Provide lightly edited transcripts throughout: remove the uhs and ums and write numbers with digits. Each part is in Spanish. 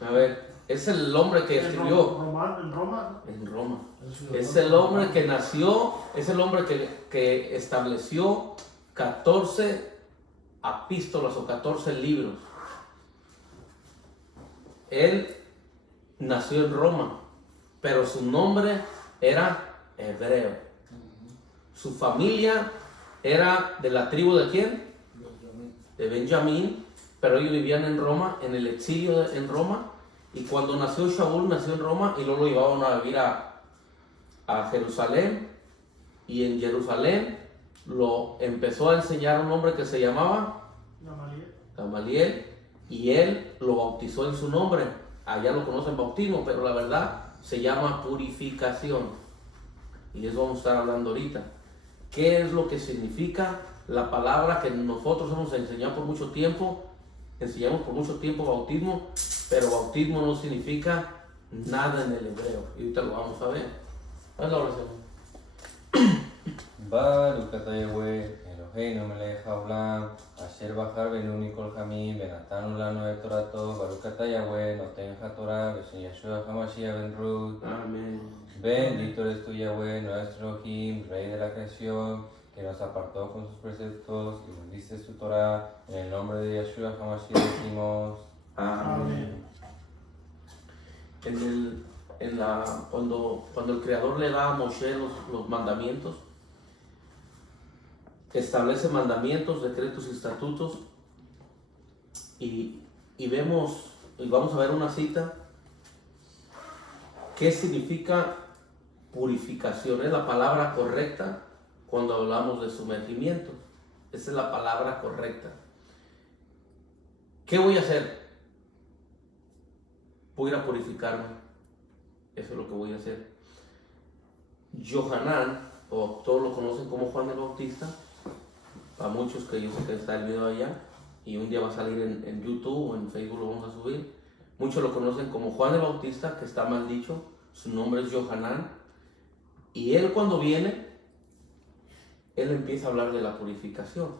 A ver, es el hombre que escribió. En Roma. En Roma. Es el hombre que nació, es el hombre que estableció 14 epístolas o 14 libros. Él nació en Roma, pero su nombre era hebreo. Su familia era de la tribu de ¿quién? De Benjamín, pero ellos vivían en Roma, en el exilio en Roma. Y cuando nació Shaul, nació en Roma y luego lo llevaban a vivir a Jerusalén. Y en Jerusalén lo empezó a enseñar un hombre que se llamaba Gamaliel, y él lo bautizó en su nombre. Allá lo conocen bautismo, pero la verdad se llama purificación. Y de eso vamos a estar hablando ahorita. ¿Qué es lo que significa la palabra que nosotros hemos enseñado por mucho tiempo? Enseñamos por mucho tiempo bautismo, pero bautismo no significa nada en el hebreo. Y ahorita lo vamos a ver. ¿Cuál es la oración? Baruch atah Yahweh Eloheinu melech haolam asher bahar benu mikol hamim venatanu lanu et torato Baruch atah Yahweh noten haTorah beshem Yeshua HaMashiach ben Ruth. Amén. Bendito eres tú, Yahweh, nuestro Elohim, Rey de la creación, que nos apartó con sus preceptos y nos diste su Torah. En el nombre de Yeshua HaMashiach decimos Amén. Cuando el Creador le da a Moshe los mandamientos, establece mandamientos, decretos y estatutos, y vemos, y vamos a ver una cita. ¿Qué significa purificación? Es la palabra correcta cuando hablamos de sumergimiento. Esa es la palabra correcta. ¿Qué voy a hacer? Voy a ir a purificarme. Eso es lo que voy a hacer. Yohanan, o todos lo conocen como Juan el Bautista, a muchos que yo sé que está el video allá, y un día va a salir en YouTube o en Facebook, lo vamos a subir. Muchos lo conocen como Juan el Bautista, que está mal dicho. Su nombre es Yohanan. Y él, cuando viene, él empieza a hablar de la purificación.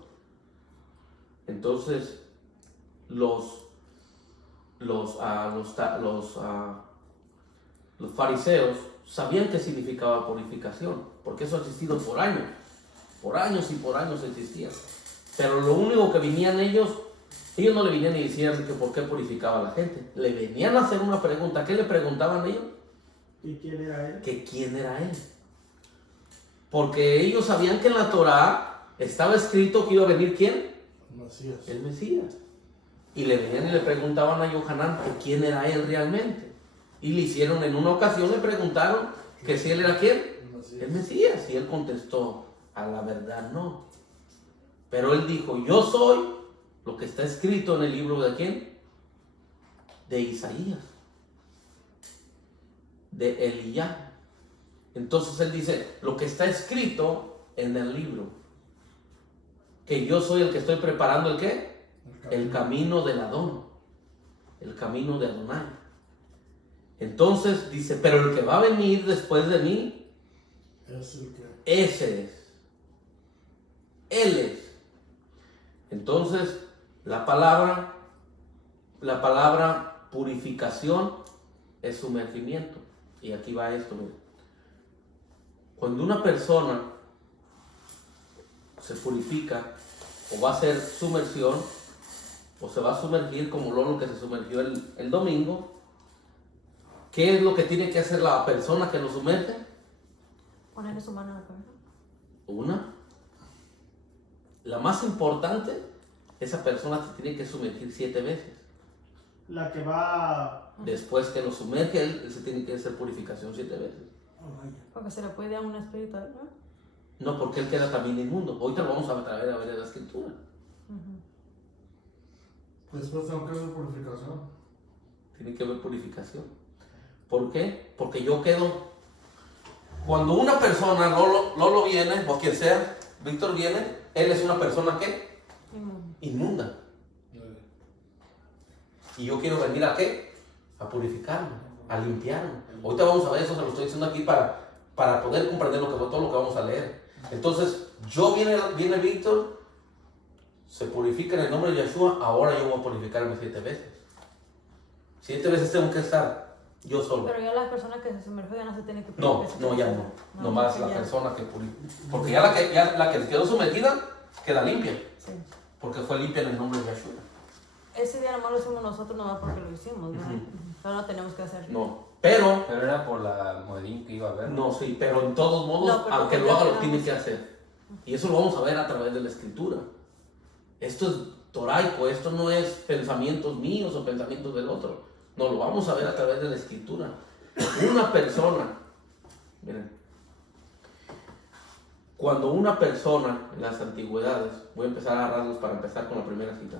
Entonces, los fariseos sabían qué significaba purificación, porque eso ha existido por años y por años existía. Pero lo único que venían ellos no le venían y decían que por qué purificaba a la gente. Le venían a hacer una pregunta. ¿Qué le preguntaban ellos? ¿Y quién era él? Que quién era él. Porque ellos sabían que en la Torah estaba escrito que iba a venir ¿quién? El Mesías. Y le venían y le preguntaban a Yohanan que quién era él realmente. Y le hicieron en una ocasión, le preguntaron que si él era ¿quién? El Mesías. Y él contestó, a la verdad no. Pero él dijo, yo soy lo que está escrito en el libro de ¿quién? De Isaías, de Elías. Entonces él dice, lo que está escrito en el libro, que yo soy el que estoy preparando ¿el qué? El camino del Adón, el camino de Adonai. Entonces dice, pero el que va a venir después de mí, ese es. Él es. Entonces, la palabra purificación es sumergimiento. Y aquí va esto, mira. Cuando una persona se purifica o va a hacer sumersión o se va a sumergir como Lolo que se sumergió el domingo, ¿qué es lo que tiene que hacer la persona que lo sumerge? Ponerle su mano a la cabeza. La más importante, esa persona se tiene que sumergir 7 veces. La que va... Después que lo sumerge, él se tiene que hacer purificación 7 veces. Porque se le puede dar un espíritu, ¿no? No, porque él queda también inmundo. Ahorita lo vamos a ver en la escritura. Después tengo que hacer purificación. Tiene que haber purificación. ¿Por qué? Porque yo quedo... Cuando una persona, Lolo viene, o quien sea, Víctor viene, él es una persona ¿qué? Inmunda. Y yo quiero venir ¿a qué? A purificarme, a limpiarme. Ahorita vamos a ver eso, se lo estoy diciendo aquí para poder comprender todo lo que vamos a leer. Entonces, viene Víctor, se purifica en el nombre de Yeshua, ahora yo voy a purificarme 7 veces. 7 veces tengo que estar yo solo. Pero ya las personas que se sumergió ya no se tienen que No, purificar. no, ya no. Nomás porque la ya- persona que purifica. Porque ya la que quedó sometida queda limpia. Sí. Porque fue limpia en el nombre de Yahshua. Ese día nomás lo hicimos nosotros, nomás porque lo hicimos, ¿verdad? Pero no tenemos que hacer. No. Pero, Pero era por la modín que iba a ver. no, sí, pero en todos modos, No, pero aunque como lo ya haga, lo quedamos- tiene que hacer. Y eso lo vamos a ver a través de la escritura. Esto es toraico, esto no es pensamientos míos o pensamientos del otro. No, lo vamos a ver a través de la escritura. Una persona, miren, cuando una persona en las antigüedades, voy a empezar a agarrarlos para empezar con la primera cita.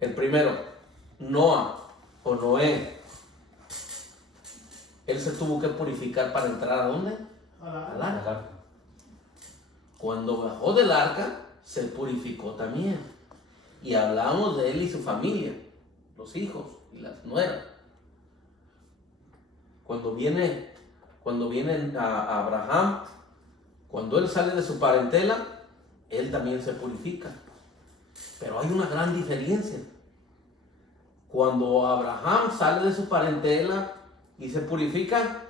El primero, Noah o Noé, él se tuvo que purificar para entrar ¿a dónde? Al El arca. arca. Cuando bajó del arca, se purificó también. Y hablamos de él y su familia, los hijos y las nueras. Cuando viene a Abraham, cuando él sale de su parentela, él también se purifica. Pero hay una gran diferencia. Cuando Abraham sale de su parentela y se purifica,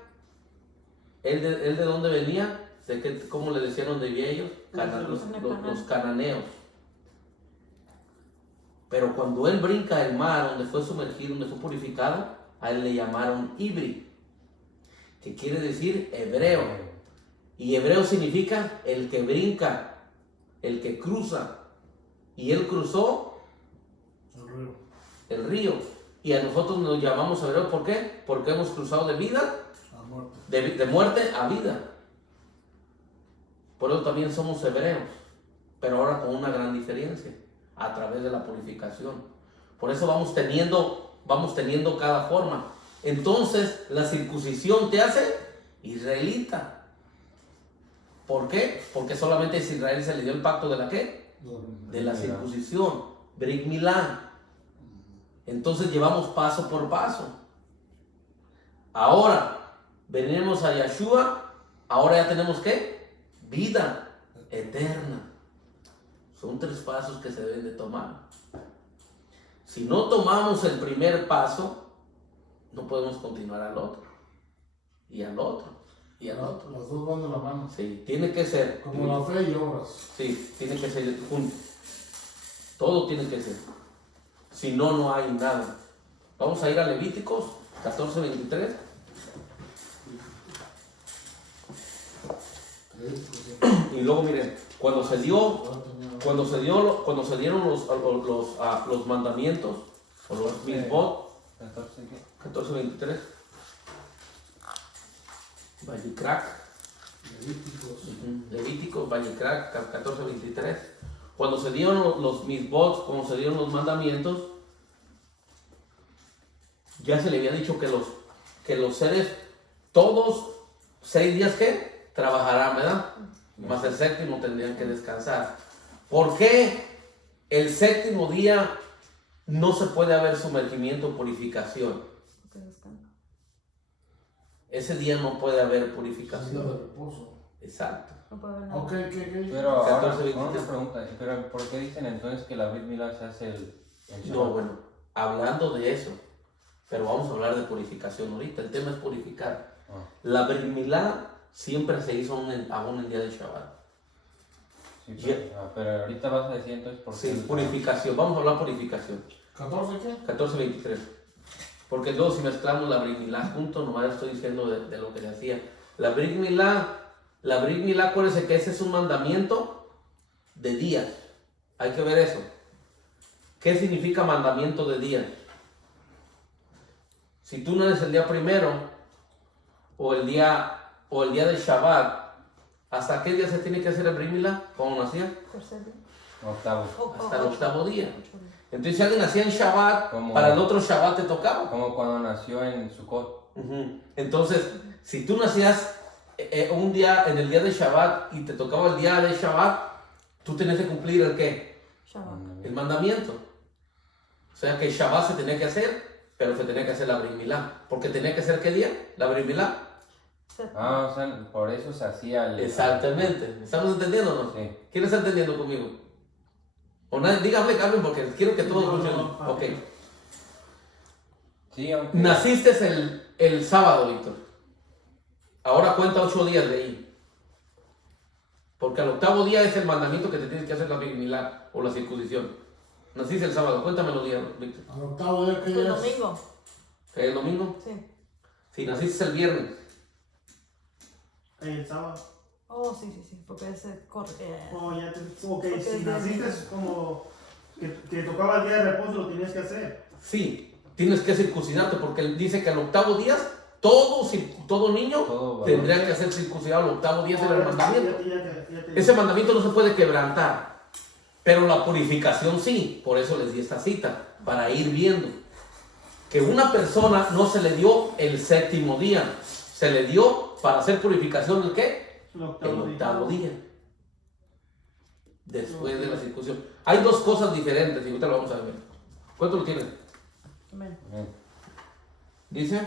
¿él de dónde venía? ¿De qué, cómo le decían dónde vivía ellos? Los cananeos. Pero cuando él brinca el mar, donde fue sumergido, donde fue purificado, a él le llamaron Ibri, que quiere decir hebreo. Y hebreo significa el que brinca, el que cruza. Y él cruzó El río. el río. Y a nosotros nos llamamos hebreos, ¿por qué? Porque hemos cruzado de vida, A muerte. de muerte a vida. Por eso también somos hebreos, pero ahora con una gran diferencia, a través de la purificación. Por eso vamos teniendo cada forma. Entonces, la circuncisión te hace israelita. ¿Por qué? Porque solamente a Israel se le dio el pacto de la ¿qué? De la circuncisión, Brit Milá. Entonces llevamos paso por paso. Ahora, venimos a Yahshua, ahora ya tenemos ¿qué? Vida eterna. Son 3 pasos que se deben de tomar. Si no tomamos el primer paso, no podemos continuar al otro. Y al otro. Y al otro. Las dos van de la mano. Sí, tiene que ser. Como la fe y obras. Sí, tiene que ser juntos. Todo tiene que ser. Si no, no hay nada. Vamos a ir a Levíticos 14:23. Y luego miren, cuando se dieron los mandamientos o los mitzvot, 14:23. Vayikrak. Levíticos, Vayikrak 14:23. Cuando se dieron los mitzvot, cuando se dieron los mandamientos, ya se le había dicho que los seres, todos 6 días que trabajarán, ¿verdad? Más el séptimo tendrían que descansar. ¿Por qué el séptimo día no se puede haber sumergimiento o purificación? Ese día no puede haber Día purificación. de reposo. Exacto. No puede haber nada. Ok, ¿qué? Pero ahora, 14, una 23. pregunta, pero ¿por qué dicen entonces que la Brit Milá se hace el No, Shabbat? bueno, hablando de eso, pero vamos a hablar de purificación ahorita. El tema es purificar. Ah. La Brit Milá siempre se hizo aún el día de Shabbat. Sí, pero ahorita vas a decir entonces por qué. Sí, purificación. Vamos a hablar purificación. ¿14 qué? 14:23. Porque luego si mezclamos la Brit Milá junto, nomás estoy diciendo de lo que se hacía. La Brit Milá, acuérdense que ese es un mandamiento de días. Hay que ver eso. ¿Qué significa mandamiento de días? Si tú naces el día primero o el día del Shabbat, ¿hasta qué día se tiene que hacer el Brit Milá? ¿Cómo nacía? Tercer día. Octavo. Hasta el 8º día. 8 días. Entonces si alguien nacía en Shabbat, ¿Cómo? para el otro Shabbat te tocaba. Como cuando nació en Sukkot. Ujú. Entonces, si tú nacías un día en el día de Shabbat y te tocaba el día de Shabbat, tú tenías que cumplir el ¿qué? Shabbat. El mandamiento. O sea que Shabbat se tenía que hacer, pero se tenía que hacer la Brit Milá. Porque tenía que ser ¿qué día? La Brit Milá. Ah, o sea, por eso se hacía el... Exactamente. ¿Estamos entendiendo o no? Sí. ¿Quién está entendiendo conmigo? O nadie, dígame, Carmen, porque quiero que todos No, escuchen. no, Ok. Sí, aunque... Naciste el sábado, Víctor. Ahora cuenta 8 días de ahí. Porque al octavo día es el mandamiento que te tienes que hacer la virginidad o la circuncisión. Naciste el sábado, cuéntame los días, Víctor. Al octavo día que El es. domingo. ¿Es el domingo? Sí. Si naciste el viernes. El sábado. Oh, sí, sí, sí. Porque ese corre. Oh, ya te. Ok, Porque si es día naciste viernes. como que tocaba el día de reposo, lo tenías que hacer. Sí, tienes que circuncidarte porque él dice que al octavo día todo niño Todo tendría que ser circuncidado al octavo día del mandamiento. Ya te- Ese mandamiento no se puede quebrantar, pero la purificación sí. Por eso les di esta cita, para ir viendo que una persona no se le dio el séptimo día, se le dio para hacer purificación ¿el qué? El El octavo día. octavo día, después de la circuncisión. Hay dos cosas diferentes y ahorita lo vamos a ver. ¿Cuánto lo tienen? Amén. Dice,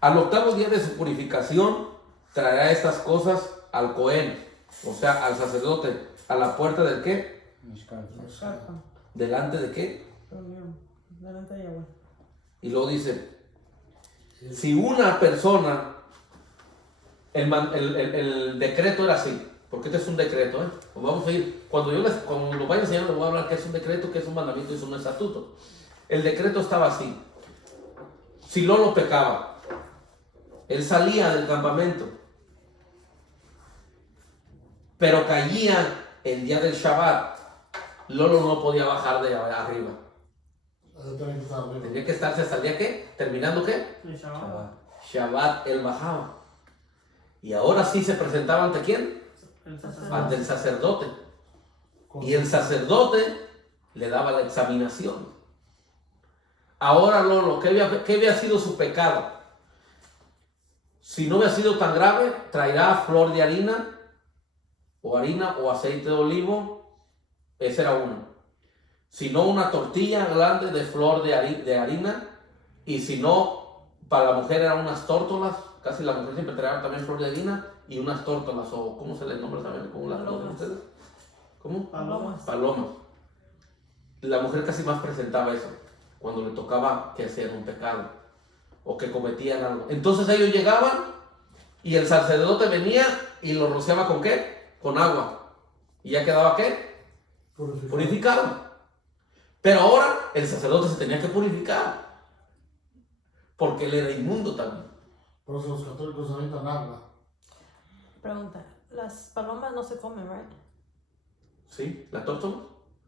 al octavo día de su purificación traerá estas cosas al Cohen, o sea, al sacerdote, a la puerta del qué, Mishkan. Carpa. delante de qué. Reunión. Delante de Yahweh. Y luego dice, si una persona, el decreto era así, porque este es un decreto, pues vamos a ir, cuando lo vaya a enseñar les voy a hablar que es un decreto, que es un mandamiento y es un estatuto. El decreto estaba así, si Lolo pecaba, él salía del campamento, pero caía el día del Shabbat, Lolo no podía bajar de arriba. Tiene que estar arriba. Tenía que estarse hasta el día que, terminando qué, El Shabbat. Shabbat él bajaba. Y ahora sí se presentaba ante quién, El sacerdote. ante el sacerdote. Con- Y el sacerdote le daba la examinación. Ahora Lolo, ¿qué había sido su pecado? Si no había sido tan grave, traerá flor de harina o aceite de olivo. Esa era una. Si no, una tortilla grande de flor de harina. Y si no, para la mujer eran unas tórtolas. Casi la mujer siempre traía también flor de harina y unas tórtolas. O ¿cómo se les nombra también? ¿Cómo las nombran Palomas. ustedes? ¿Cómo? Palomas. Palomas. La mujer casi más presentaba eso cuando le tocaba que hacían un pecado o que cometían algo. Entonces ellos llegaban y el sacerdote venía y lo rociaba ¿con qué? Con agua. ¿Y ya quedaba qué? Purificado. Purificado. Pero ahora el sacerdote se tenía que purificar porque él era inmundo también. Por eso los católicos avientan agua. Pregunta. Las palomas no se comen, ¿right? ¿Sí? ¿La tórtola?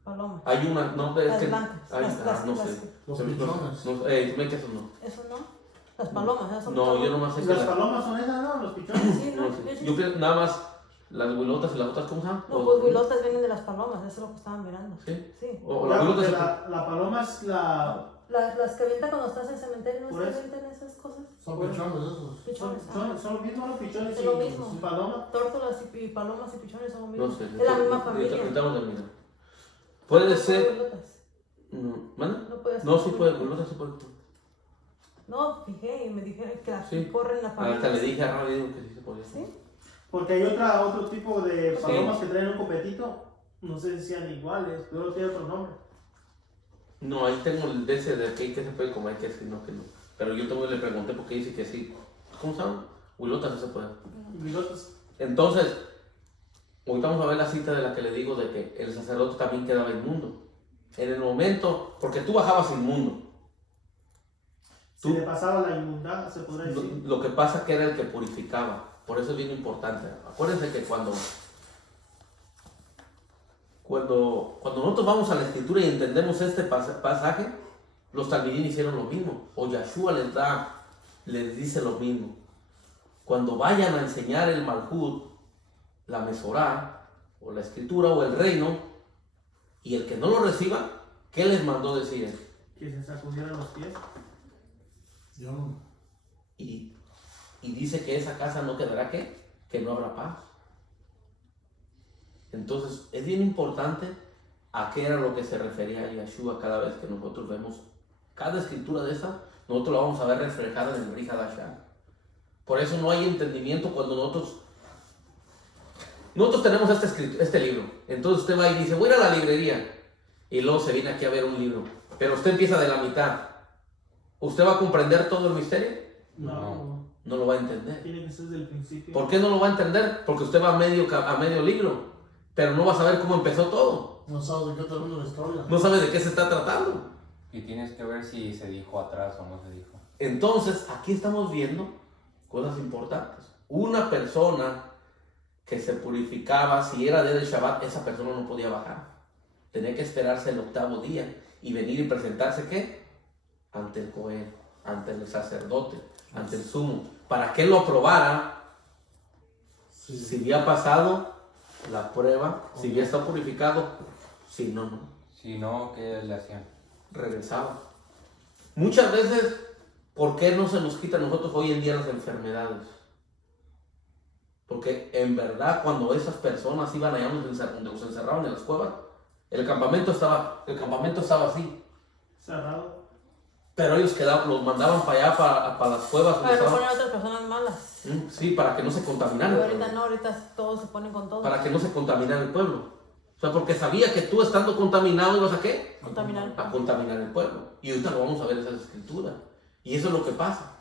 Palomas. Hay una, no, es Las que... blancas. Ay, las- no sé. Los Se me- pichones. no, dime que eso no. ¿Eso no? Las palomas, esas son No, palomas. yo nomás sé que Las la- palomas son esas, ¿no? Los pichones. Sí, no, no sé. sí. Yo creo nada más las huilotas y las otras, ¿cómo se llaman? No, pues huilotas vienen de las palomas, eso es lo que estaban mirando. ¿Sí? Sí. O Ya, las porque huilotas... la paloma es la. Las que avientan cuando estás en cementerio, ¿no Por es que eso. avientan esas cosas? Son Bueno. pichones esos. Pichones. Son lo mismo los pichones Es lo mismo. y paloma. Tórtolas y palomas y pichones son lo mismo. No sé. Es la misma familia. Ahorita vamos a mirar. Puede No ser... huilotas. ¿Manda? No puede ser. No, sí puede, huilotas sí puede. No, fijé y me dijeron que las Sí. corren la familia. Hasta le dije a Raúl que sí se podía. ¿Sí? Porque hay otro tipo de Sí. palomas que traen un copetito. No sé si sean iguales, pero tiene otro nombre. No, ahí tengo el de ese de que se puede comer, que sí, no, que no. Pero yo le pregunté porque dice que sí. ¿Cómo se llama? Huilotas sí se puede. Bigotes. Entonces, ahorita vamos a ver la cita de la que le digo de que el sacerdote también quedaba inmundo. En el momento, porque tú bajabas inmundo. Se le pasaba la inmundad, se podría decir. Lo que pasa que era el que purificaba. Por eso es bien importante. Acuérdense que cuando nosotros vamos a la escritura y entendemos este pasaje, los talmidín hicieron lo mismo. O Yahshua les dice lo mismo. Cuando vayan a enseñar el Malhut, la Mesorá, o la escritura, o el reino, y el que no lo reciba, ¿qué les mandó decir? Que se sacudieran los pies. Yo no. Y dice que esa casa no quedará ¿qué? Que no habrá paz. Entonces es bien importante a qué era lo que se refería a Yahshua cada vez que nosotros vemos cada escritura de esa, nosotros la vamos a ver reflejada en el Brit Hadashah. Por eso no hay entendimiento cuando nosotros tenemos este libro. Entonces usted va y dice, voy a ir a la librería, y luego se viene aquí a ver un libro, pero usted empieza de la mitad. ¿usted va a comprender todo el misterio? No. No lo va a entender. Tiene que ser desde el principio. ¿Por qué no lo va a entender? Porque usted va a medio libro, pero no va a saber cómo empezó todo. No sabes de qué termina la historia. No sabe de qué se está tratando. Y tienes que ver si se dijo atrás o no se dijo. Entonces, aquí estamos viendo cosas importantes. Una persona que se purificaba, si era día del Shabbat, esa persona no podía bajar. Tenía que esperarse el 8º día y venir y presentarse, ¿qué? Ante el Cohen, ante el sacerdote, ante el sumo, para que él lo aprobara Sí. si había pasado la prueba, si había estado purificado, si no, no. Si no, ¿qué le hacían? Regresaba. Muchas veces, ¿por qué no se nos quita a nosotros hoy en día las enfermedades? Porque en verdad cuando esas personas iban allá donde se encerraban en las cuevas, el campamento estaba así. Cerrado. Pero ellos los mandaban para allá, para las cuevas. donde Para no estaban. poner a otras personas malas. Sí, para que no se contaminara. Pero el ahorita pueblo. no, ahorita todos se ponen con todo. Para que no se contaminara el pueblo. O sea, porque sabía que tú estando contaminado ibas a ¿qué? Contaminar. A contaminar el pueblo. Y ahorita lo vamos a ver en esas escrituras. Y eso es lo que pasa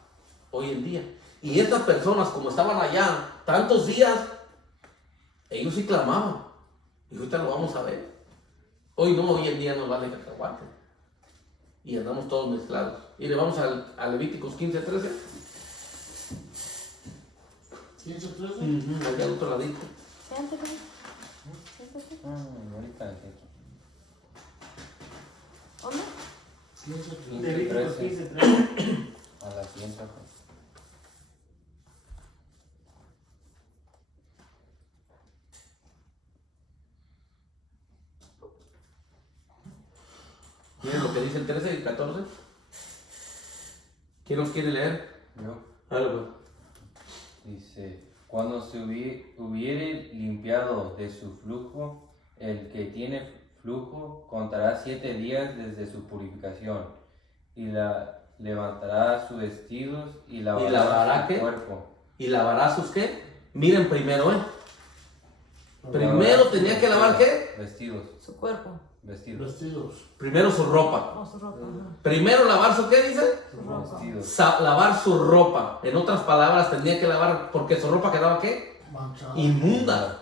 hoy en día. Y estas personas, como estaban allá tantos días, ellos sí clamaban. Y ahorita lo vamos a ver. Hoy no, hoy en día nos vale cacahuate. Y andamos todos mezclados. Y le vamos a Levíticos 15:13. 15-13. Allá al otro ladito. Siéntate. Ahorita aquí. ¿Dónde? 15-13. Levíticos 13. 15:13. A la siguiente hoja. Miren lo que dice el 13 y el 14. ¿Quién nos quiere leer? Yo. Algo. Dice, cuando se hubiere limpiado de su flujo, el que tiene flujo contará 7 días desde su purificación, y levantará sus vestidos y lavará su qué? cuerpo. ¿Y lavará sus qué? Miren primero, Primero tenía que lavar qué? Vestidos. Su cuerpo. Vestidos. Vestidos. Primero su ropa. O su ropa. Ajá. Primero lavar su qué dice? Su ropa. Vestidos. Lavar su ropa. En otras palabras, tenía que lavar porque su ropa quedaba qué? Manchada. Inmunda.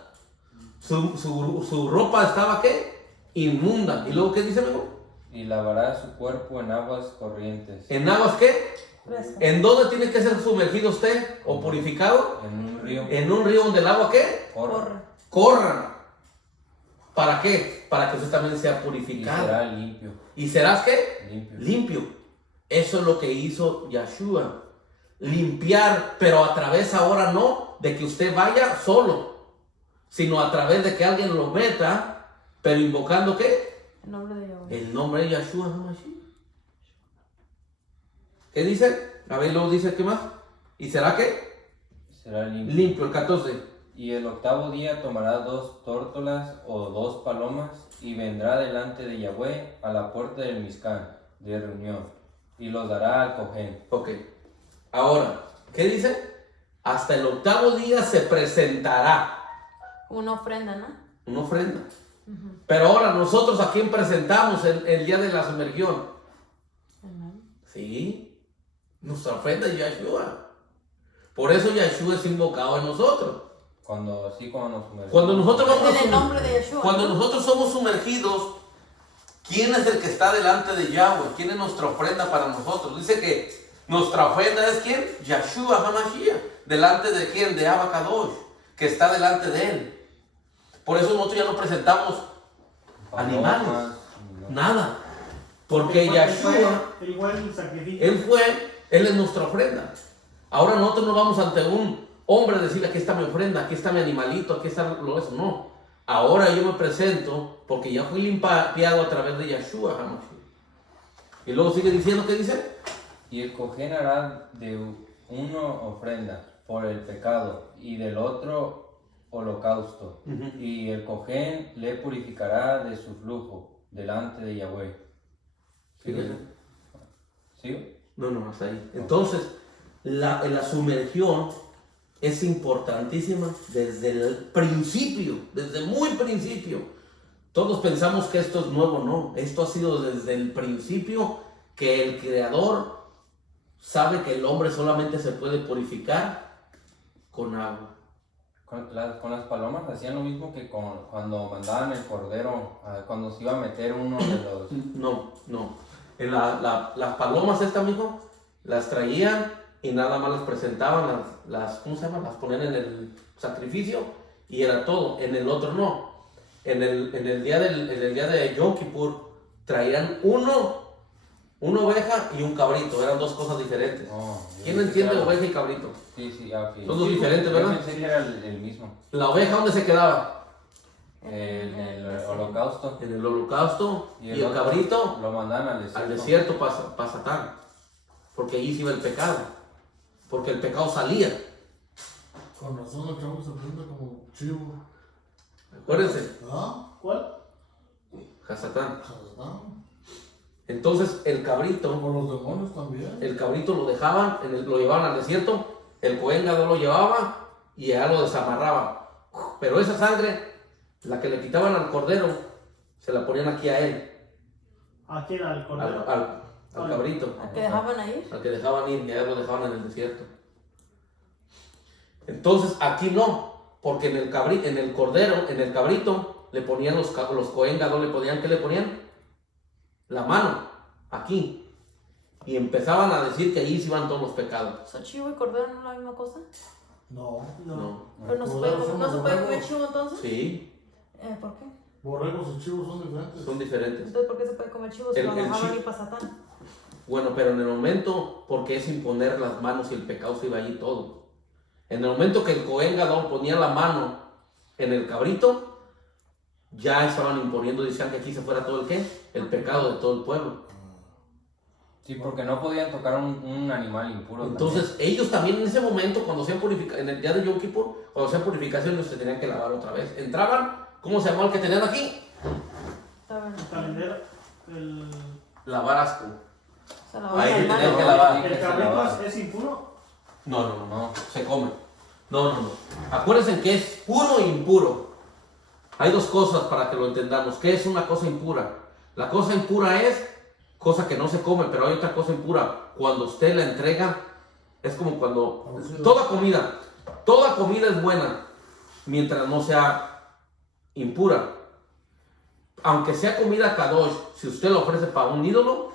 Su ropa estaba qué? Inmunda. ¿Y luego qué dice, amigo? Y lavará su cuerpo en aguas corrientes, ¿En aguas qué? Fresca. ¿En dónde tiene que ser sumergido usted o purificado? en un río. En un río donde el agua qué? Corre. Corran. ¿Para qué? Para que usted también sea Y purificado. será limpio. ¿Y serás qué? Limpio. Limpio. Eso es lo que hizo Yeshua. Limpiar, pero a través ahora no de que usted vaya solo, sino a través de que alguien lo meta, pero invocando ¿qué? En nombre de Dios. El nombre de Yeshua HaMashiach. ¿Qué dice? A ver, luego dice, ¿qué más? ¿Y será qué? Será limpio. Limpio, el 14. Y el 8º día tomará 2 tórtolas o 2 palomas y vendrá delante de Yahweh a la puerta del Mizcán de reunión y los dará al Cojén. Ok. Ahora, ¿qué dice? Hasta el 8º día se presentará Una ofrenda, ¿no? una ofrenda. Pero ahora nosotros a quién presentamos el día de la sumergión. Amén. Sí, nuestra ofrenda es Yeshua. Por eso Yeshua es invocado en nosotros. Cuando nos sumergimos. Cuando nosotros vamos a En el nombre de Yeshua. Cuando ¿no? nosotros somos sumergidos, ¿quién es el que está delante de Yahweh? ¿Quién es nuestra ofrenda para nosotros? Dice que nuestra ofrenda es ¿quién? Yeshua HaMashiach. ¿Delante de quién? De Abba Kadosh, que está delante de él. Por eso nosotros ya no presentamos animales, no. nada. Porque Yeshua, Él fue el sacrificio. Él es nuestra ofrenda. Ahora nosotros no vamos ante un hombre a decirle, aquí está mi ofrenda, aquí está mi animalito, aquí está eso. No. Ahora yo me presento porque ya fui limpiado a través de Yeshua HaMashiach. Y luego sigue diciendo, ¿qué dice? Y el Cojén hará de uno ofrenda por el pecado y del otro holocausto. Y el Cojén le purificará de su flujo delante de Yahweh. Sigue. ¿Sí? No, hasta ahí. Entonces, la sumergión es importantísima desde el principio, desde muy principio. Todos pensamos que esto es nuevo, no. Esto ha sido desde el principio que el Creador sabe que el hombre solamente se puede purificar con agua. Con las palomas hacían lo mismo que cuando mandaban el cordero, cuando se iba a meter uno de los... No. En las palomas mijo, las traían y nada más las presentaban, ¿cómo se llama? Las ponían en el sacrificio y era todo. En el otro no. En el día de Yom Kippur traían una oveja y un cabrito. Eran dos cosas diferentes. Oh, ¿Quién entiende oveja y cabrito? Sí, ok. Son dos diferentes, ¿verdad? Yo pensé que era el mismo. ¿La oveja dónde se quedaba? En el holocausto. En el holocausto. Y el otro cabrito lo mandaban al desierto para Satán. Porque allí se iba el pecado. Porque el pecado salía. Con razón el chavo se prende como chivo. Acuérdense, ¿Ah? ¿Cuál? Hasatán. Jazán. Entonces el cabrito, Con los demonios también. lo dejaban, lo llevaban al desierto, el Cohen Gadol lo llevaba y allá lo desamarraba. Pero esa sangre, la que le quitaban al cordero, se la ponían aquí a él, ¿A quién? ¿Al cordero? al cabrito, ¿A que dejaban ahí? al que dejaban ir y allá lo dejaban en el desierto. Entonces aquí no, porque en el cabrito, le ponían los Cohen Gadol, ¿qué le ponían? La mano, aquí. Y empezaban a decir que allí se iban todos los pecados. ¿So chivo y cordero no es la misma cosa? No. No. ¿Pero no se Cordero puede, son no los se puede comer borregos. chivo entonces? Sí, ¿Por qué? Borregos y chivos son diferentes. son diferentes. Entonces, ¿por qué se puede comer chivo si El- lo el dejaban chi- ahí para Satán? Bueno, pero en el momento, porque es imponer las manos y el pecado se iba allí todo. En el momento que el Cohen Gadol ponía la mano en el cabrito, ya estaban imponiendo, decían que aquí se fuera todo el pecado de todo el pueblo. Sí, porque no podían tocar un animal impuro. Entonces, ellos también en ese momento, cuando hacían purificación, en el día de Yom Kippur, cuando hacían purificación, ellos se tenían que lavar otra vez. Entraban, ¿cómo se llamaba el que tenían aquí? Está bien. ¿El calendero? El Lavar asco. Se la Ahí van a tenían que lavar. lavar. ¿El cabrito es impuro? No, se come. No. Acuérdense que es puro e impuro. Hay dos cosas para que lo entendamos. ¿Qué es una cosa impura? La cosa impura es cosa que no se come, pero hay otra cosa impura. Cuando usted la entrega, es como cuando... Toda comida es buena, mientras no sea impura. Aunque sea comida kadosh, si usted la ofrece para un ídolo,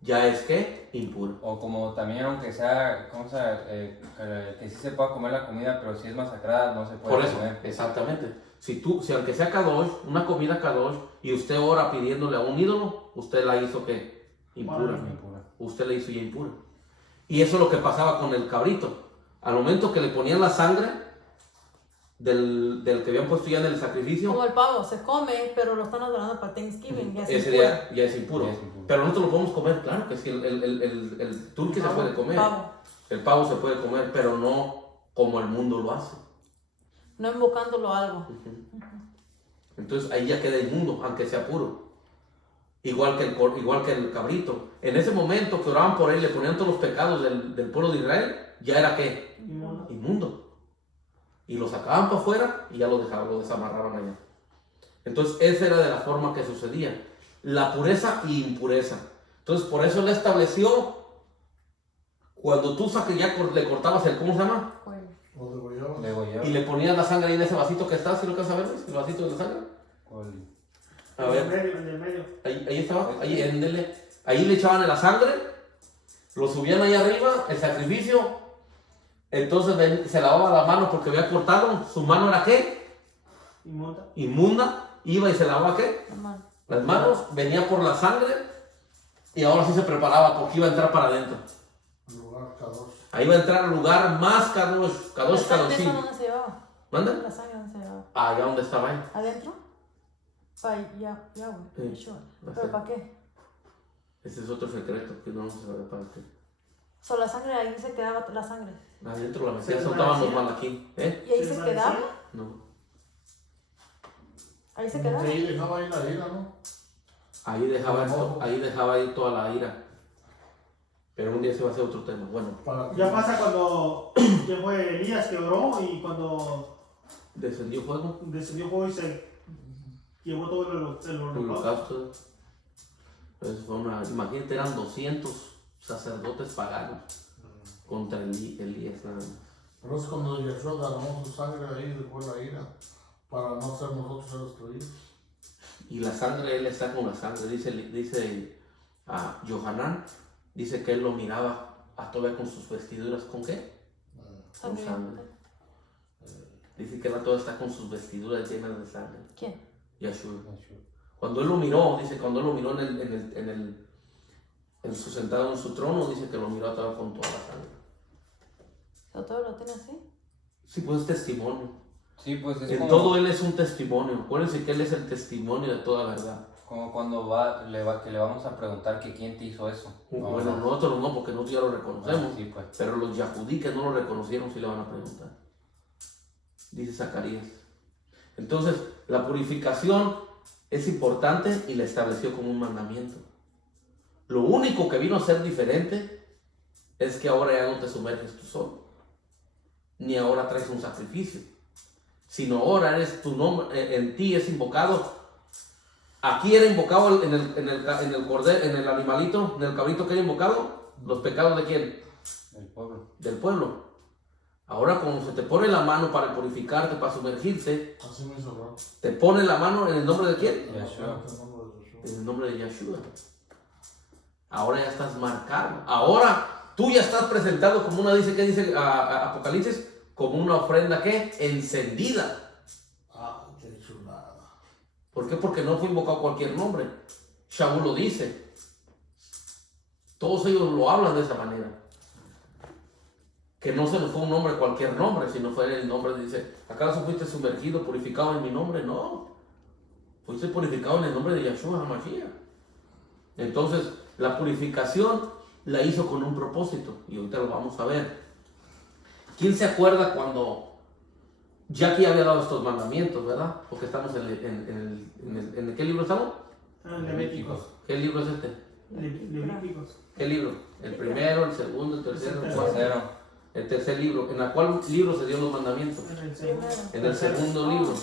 ya es que impura. O como también, aunque sea, que sí se pueda comer la comida, pero si es masacrada, no se puede Por eso, comer. exactamente. Si aunque sea kadosh, una comida kadosh, y usted ora pidiéndole a un ídolo, usted la hizo que impura. Impura. Usted la hizo ya impura. Y eso es lo que pasaba con el cabrito. Al momento que le ponían la sangre del que habían puesto ya en el sacrificio, Como el pavo, se come, pero lo están adorando para Thanksgiving. Ya ese impuro. día ya es impuro. Ya es impuro. Pero nosotros lo podemos comer, claro que sí. El turkey se puede comer. Pavo. El pavo se puede comer, pero no como el mundo lo hace. No invocándolo a algo. Entonces ahí ya queda inmundo, aunque sea puro. Igual que el cabrito. En ese momento que oraban por él, le ponían todos los pecados del pueblo de Israel, ya era ¿qué? Inmundo. Inmundo. Y lo sacaban para afuera y ya lo desamarraban allá. Entonces esa era de la forma que sucedía. La pureza y impureza. Entonces por eso él estableció, cuando tú le cortabas el, ¿cómo se llama? Pues, Los degollaban. Degollado. Y le ponías la sangre ahí en ese vasito que está, ¿sí lo alcanzas a ver? ¿El vasito de la sangre? A ver. En el medio. Ahí estaba, ahí le echaban la sangre, lo subían ahí arriba, el sacrificio, entonces se lavaba la mano porque había cortado, su mano era ¿qué? Inmunda. Inmunda, iba y se lavaba ¿qué? hermano. Las manos, venía por la sangre y ahora sí se preparaba porque iba a entrar para adentro. El lugar Kadosh. Ahí iba a entrar al lugar más kadosh, ¿La kadosh, sangre esa kadoshim. dónde se llevaba? ¿Manda? ¿La sangre dónde se llevaba? Allá donde estaba él. ¿Adentro? Ya, güey. Sí. Sure. Va a ¿Pero ser. para qué? Ese es otro secreto que no vamos a saber para qué. So, la sangre, ahí se quedaba la sangre. Adentro la Se metía, soltaban los desvanecía. malaquín. ¿Eh? ¿Y ahí ¿Se se desvanecía? quedaba? No. Ahí se Que quedaba. ahí dejaba ahí la ira, ¿no? Ahí dejaba ir toda la ira. Pero un día se va a hacer otro tema. Bueno, Para Ya pasa cuando ya fue Elías que oró y cuando descendió fuego, descendió fuego y se llevó todo el el holocausto. holocausto. Pues fue imagínate, eran 200 sacerdotes paganos contra Elías nada más. Pero es cuando Yeshua derramó su sangre ahí después la ira, para no ser nosotros ser destruidos. Y la sangre, él está con la sangre. Dice a Johanán, dice que él lo miraba todavía con sus vestiduras. ¿Con qué? Con sangre. Dice que él todavía está con sus vestiduras llenas de sangre. ¿Quién? Yeshua. Cuando él lo miró, dice, cuando él lo miró en su sentado en su trono, dice que lo miró todavía con toda la sangre. ¿O todo lo tiene así? Sí, pues es testimonio. Sí, pues es En como, todo él es un testimonio. Acuérdense que él es el testimonio de toda verdad. como cuando que le vamos a preguntar que quién te hizo eso. Bueno, nosotros no, porque nosotros ya lo reconocemos. Sí, pues. Pero los Yahudí que no lo reconocieron sí le van a preguntar. Dice Zacarías. Entonces, la purificación es importante y la estableció como un mandamiento. Lo único que vino a ser diferente es que ahora ya no te sumerges tú solo, ni ahora traes un sacrificio, sino ahora eres tu nombre, en ti es invocado. Aquí era invocado en el cordero, en el animalito, en el cabrito que era invocado, los pecados de quién? El pueblo. Del pueblo. Ahora cuando se te pone la mano para purificarte, para sumergirte, Así me hizo Rob. te pone la mano en el nombre de quién? Yeshua. En el nombre de Yeshua. Ahora ya estás marcado. Ahora tú ya estás presentado como una, ¿qué dice Apocalipsis? Como una ofrenda, ¿qué? Encendida. Ah, qué chulada. ¿Por qué? Porque no fue invocado cualquier nombre. Shaul lo dice. Todos ellos lo hablan de esa manera. Que no se nos fue un nombre, cualquier nombre, sino fue el nombre, dice, ¿acaso fuiste sumergido, purificado en mi nombre? No. Fuiste purificado en el nombre de Yeshua HaMashiach. Entonces, la purificación la hizo con un propósito. Y ahorita lo vamos a ver. ¿Quién se acuerda cuando Jackie había dado estos mandamientos, verdad? Porque estamos ¿en qué libro estamos? Levíticos. ¿Qué libro es este? Levíticos. ¿Qué libro? El primero, el segundo, el tercero, el cuarto. Tercero. El tercer libro. ¿En cuál libro se dio los mandamientos? En el segundo. En el segundo libro.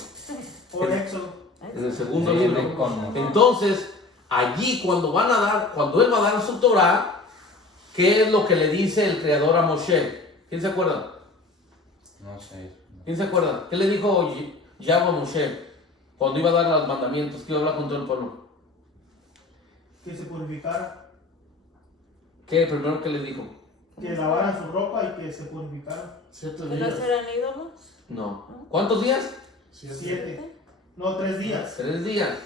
Por Éxodo. En el segundo Sí, libro. con- Entonces, allí cuando él va a dar su Torah, ¿qué es lo que le dice el Creador a Moshe? ¿Quién se acuerda? No sé. ¿Quién se acuerda? ¿Qué le dijo Yahweh a Moshe cuando iba a dar los mandamientos? Que iba a hablar con todo el pueblo. Que se purificara. ¿Qué primero que le dijo? Que lavaran su ropa y que se purificaran. 7 ¿Que no días. serán ídolos? No. ¿Cuántos días? 7. No, 3 días. 3 días.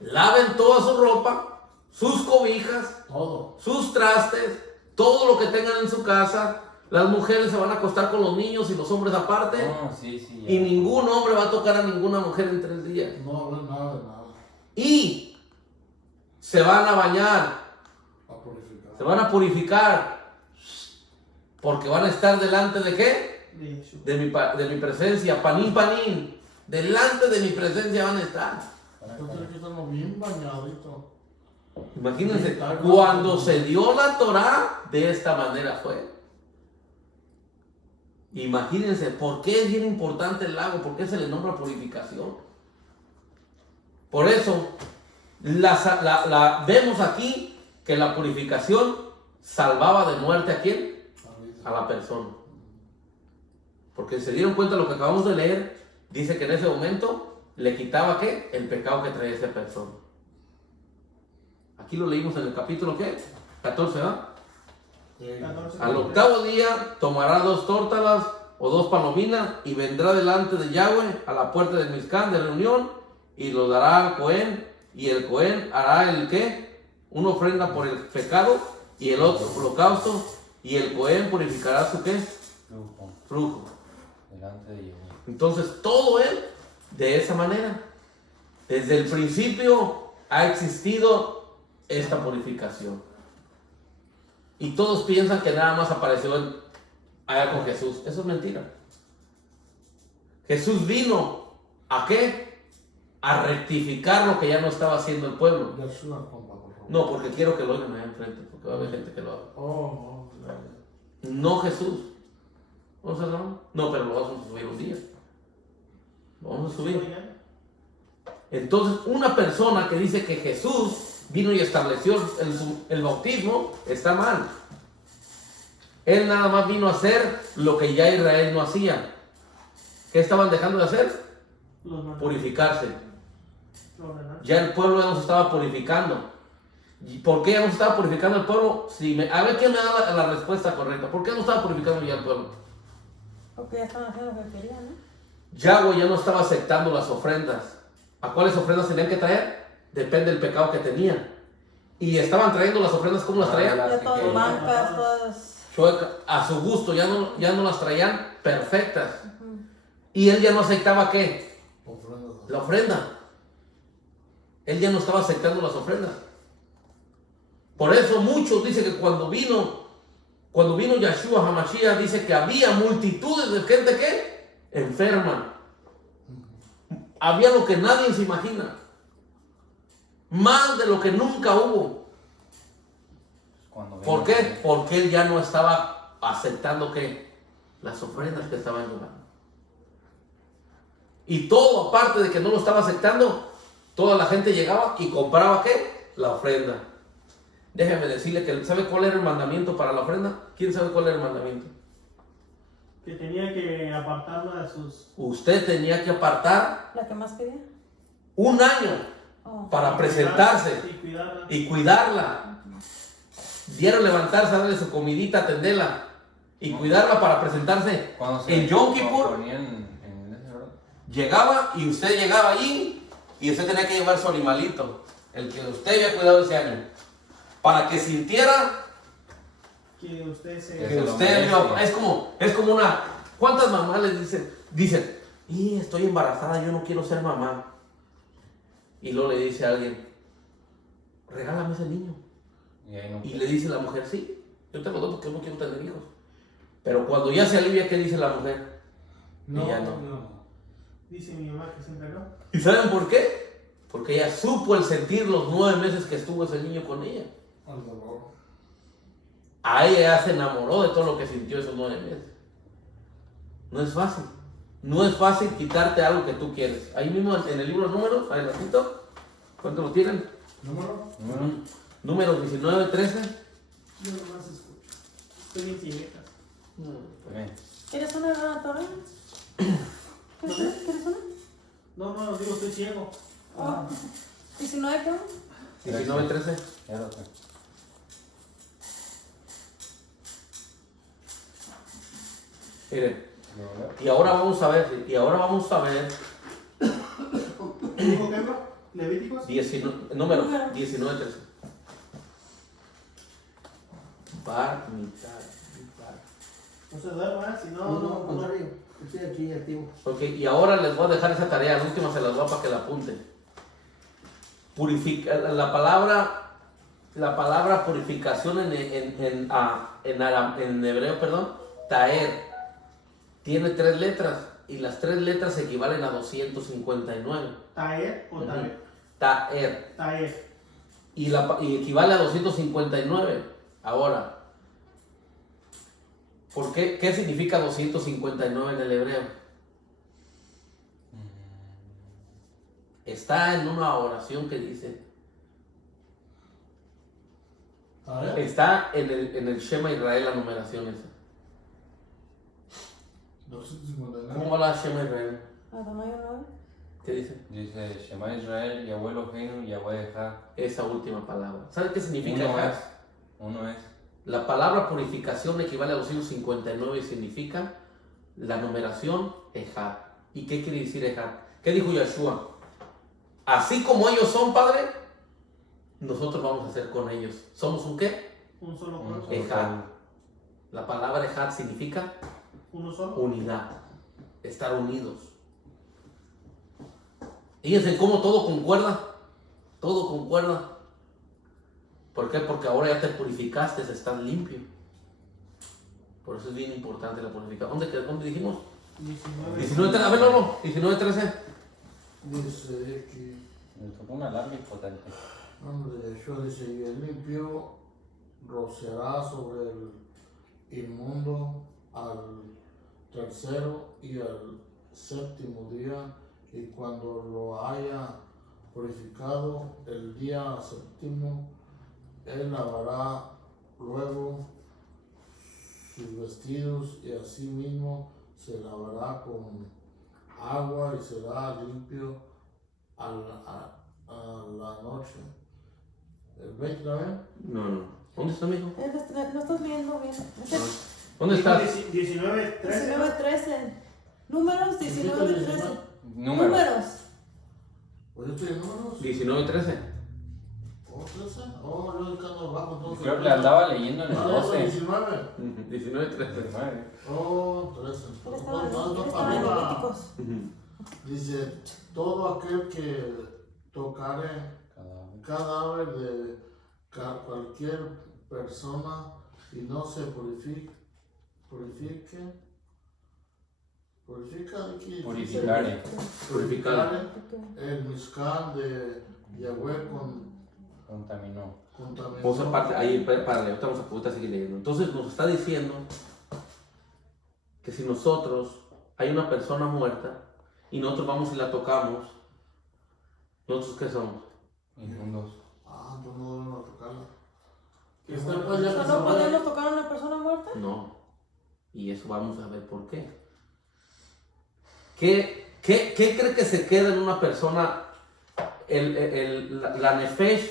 Laven toda su ropa, sus cobijas, Todo. sus trastes, todo lo que tengan en su casa. Las mujeres se van a acostar con los niños y los hombres aparte. Oh, sí, sí. ya. Y ningún hombre va a tocar a ninguna mujer en 3 días. No habrá nada de nada. Y se van a bañar, A purificar. se van a purificar. Porque van a estar delante de qué? De Yeshua. De mi presencia, panín, panín. Delante de mi presencia van a estar. Entonces hay que estarnos bien bañaditos. Imagínense, cuando se dio la Torah, de esta manera fue. Imagínense, ¿por qué es bien importante el lago? ¿Por qué se le nombra purificación? Por eso, vemos aquí que la purificación salvaba de muerte ¿a quién? A la persona. Porque se dieron cuenta de lo que acabamos de leer, dice que en ese momento le quitaba ¿qué? El pecado que traía esa persona. Aquí lo leímos en el capítulo ¿qué? 14, ¿verdad? 14. Al octavo día tomará 2 tórtolas o 2 palominas y vendrá delante de Yahweh a la puerta del Mizcán de reunión y lo dará al Cohen, y el Cohen hará el ¿qué? Una ofrenda por el pecado y el otro holocausto, y el Cohen purificará su ¿qué? Flujo. Flujo. Delante de Yehova. Entonces todo él de esa manera. Desde el principio ha existido esta purificación. Y todos piensan que nada más apareció allá con Jesús. Eso es mentira. Jesús vino ¿a qué? A rectificar lo que ya no estaba haciendo el pueblo. Yeshua, compa, por favor. No, porque quiero que lo oigan allá enfrente, porque va a haber gente que lo haga. Oh, no, ya. No Jesús. ¿Vamos a hacerlo? No, pero lo vamos a subir un día. Lo vamos a subir. Entonces, una persona que dice que Jesús vino y estableció el bautismo, está mal. Él nada más vino a hacer lo que ya Israel no hacía. ¿Qué estaban dejando de hacer? Los mandamientos. Purificarse. Los ordenanzas. Ya el pueblo ya no se estaba purificando. ¿Y por qué ya no se estaba purificando el pueblo? A ver quién me da la respuesta correcta. ¿Por qué no estaba purificando ya el pueblo? Porque ya estaban haciendo lo que querían, ¿no? Yahweh ya no estaba aceptando las ofrendas. ¿A cuáles ofrendas tenían que traer? Depende del pecado que tenían. Y estaban trayendo las ofrendas, ¿cómo las traían? Ya todas mancas, todas. Chuecas, a su gusto, ya no las traían perfectas. Y él ya no aceptaba ¿qué? Ofrendas. La ofrenda. Él ya no estaba aceptando las ofrendas. Por eso muchos dicen que cuando vino Yahshua HaMashiach, dice que había multitudes de gente ¿qué? Enferma. Había lo que nadie se imagina. Más de lo que nunca hubo. Cuando ¿Por venga, qué? Porque él ya no estaba aceptando ¿qué? Las ofrendas que estaban llevando. Y todo, aparte de que no lo estaba aceptando, toda la gente llegaba y compraba ¿qué? La ofrenda. Déjeme decirle que ¿sabe cuál era el mandamiento para la ofrenda? ¿Quién sabe cuál era el mandamiento? Que tenía que apartarla de sus... Usted tenía que apartar La que más quería. un año Oh. para presentarse Y cuidarla. y cuidarla. Diario levantarse, darle su comidita, atenderla y cuidarla para presentarse. cuando En Yom Kippur ponían en ese, ¿verdad? llegaba y usted llegaba allí y usted tenía que llevar su animalito, el que usted había cuidado ese año, para que sintiera Que usted se... Que que se lo usted merece. es como una. ¿Cuántas mamás les dicen, y estoy embarazada, yo no quiero ser mamá? Y luego le dice a alguien, regálame ese niño. Y ahí no. Y le dice la mujer, sí, yo te lo doy porque yo no quiero tener hijos. Pero cuando ya se alivia, ¿qué dice la mujer? No, Y ya no. Dice mi mamá que siempre no. ¿Y saben por qué? Porque ella supo el sentir los 9 meses que estuvo ese niño con ella. Al dolor. A ella ya se enamoró de todo lo que sintió esos 9 meses. No es fácil. No es fácil quitarte algo que tú quieres. Ahí mismo en el libro de Números, adelantito, ¿cuánto lo tienen? ¿Número? Números 19, 13. Yo nomás escucho. Estoy bien ciegas. Amén. ¿Quieres una hermana Torre? ¿Quieres una? ¿Quieres una? No, digo, estoy ciego. Oh. ¿19 qué? 19, 13. Ya lo sé. Miren, ¿Lo veo? y ahora vamos a ver, ¿Dijo qué, bro? ¿Levíticos? Números 19, 13. Bar mitad. No se duerma, si no, No, al contrario, estoy aquí activo. Ok, y ahora les voy a dejar esa tarea, la última se las voy a para que la apunten. La palabra purificación en hebreo, perdón, taer, tiene 3 letras y las 3 letras equivalen a 259. ¿Taer o taer? Taer. Taer. Y equivale a 259. Ahora, ¿por qué? ¿Qué significa 259 en el hebreo? Está en una oración que dice, A ver. está en el Shema Israel la numeración esa. 259. ¿Cómo va la Shema Israel? Adonai 9. ¿Qué dice? Dice Shema Israel, Yahweh Eloheinu, Yahweh Echad. Esa última palabra. ¿Sabe qué significa? Uno Echad? es. Uno es. La palabra purificación equivale a 259 y significa la numeración Echad. ¿Y qué quiere decir Echad? ¿Qué dijo Yahshua? Así como ellos son, Padre, nosotros vamos a hacer con ellos. ¿Somos un qué? Un solo Un cuerpo. solo Echad. La palabra Echad significa Uno solo. unidad, estar unidos. Fíjense cómo todo concuerda. Todo concuerda. ¿Por qué? Porque ahora ya te purificaste, estás limpio. Por eso es bien importante la purificación. ¿Dónde dijimos? 19. 19, a ver, no, 19, 13. Dice que, Me tocó una larga y potente. nombre de Yeshua dice, y el limpio rociará sobre el inmundo al tercero y al séptimo día, y cuando lo haya purificado el día séptimo, él lavará luego sus vestidos y asimismo se lavará con agua y será limpio a la noche. ¿El 20 también? No. ¿Dónde está, mijo? No estás viendo bien. ¿Dónde está? 19, 13. 19, 13. Números 19, 13. Números. Pues yo estoy en números. 19, 13. ¿Oh, 13? Oh, yo ando abajo entonces. Creo que le andaba leyendo en el Ah, 12. 19. 19, 13. 19. Oh, 13. Él estaba No, en arriba. Levíticos. Dice, todo aquel que tocare cadáver de cualquier persona y no se purificare, el Mishkan de Yahweh Contaminó. contaminó. Vamos a parte, ahí, párale, ahorita seguir leyendo. Entonces nos está diciendo que si nosotros, hay una persona muerta y nosotros vamos y la tocamos, ¿nosotros qué somos? Inmundos. Ah, entonces no debemos tocarla. ¿No podemos tocar a una persona muerta? No. Y eso vamos a ver por qué. ¿Qué cree que se queda en una persona? La nefesh,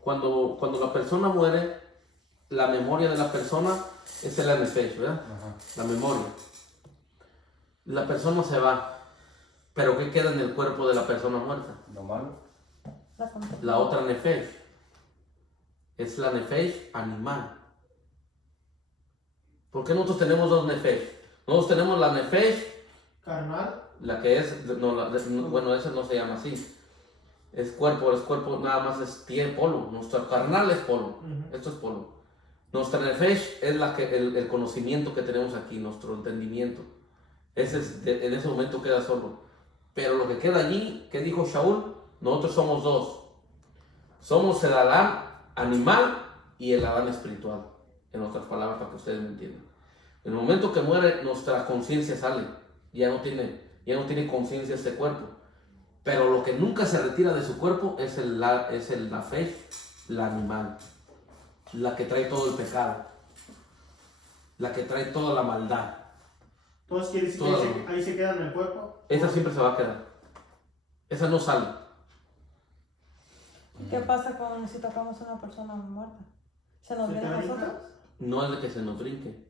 cuando la persona muere, la memoria de la persona es el nefesh, ¿verdad? Ajá. La memoria. La persona se va, pero ¿qué queda en el cuerpo de la persona muerta? Lo malo. La otra nefesh. Es la nefesh animal. ¿Por qué nosotros tenemos dos nefesh? Nosotros tenemos la nefesh, Carnal. la que es, bueno, esa no se llama así. Es cuerpo, nada más es pie, polvo. Nuestro carnal es polvo. Esto es polvo. Nuestra nefesh es el conocimiento que tenemos aquí, nuestro entendimiento. En ese momento queda solo. Pero lo que queda allí, ¿qué dijo Shaul? Nosotros somos dos. Somos el Adán animal y el Adán espiritual. En otras palabras, para que ustedes me entiendan. En el momento que muere, nuestra conciencia sale. Ya no tiene conciencia este cuerpo. Pero lo que nunca se retira de su cuerpo es el nefesh, la animal. La que trae todo el pecado. La que trae toda la maldad. Entonces quiere decir que ahí se queda en el cuerpo. Esa siempre se va a quedar. Esa no sale. ¿Qué pasa si tocamos a una persona muerta? ¿Se nos viene a nosotros? No es de que se nos brinque.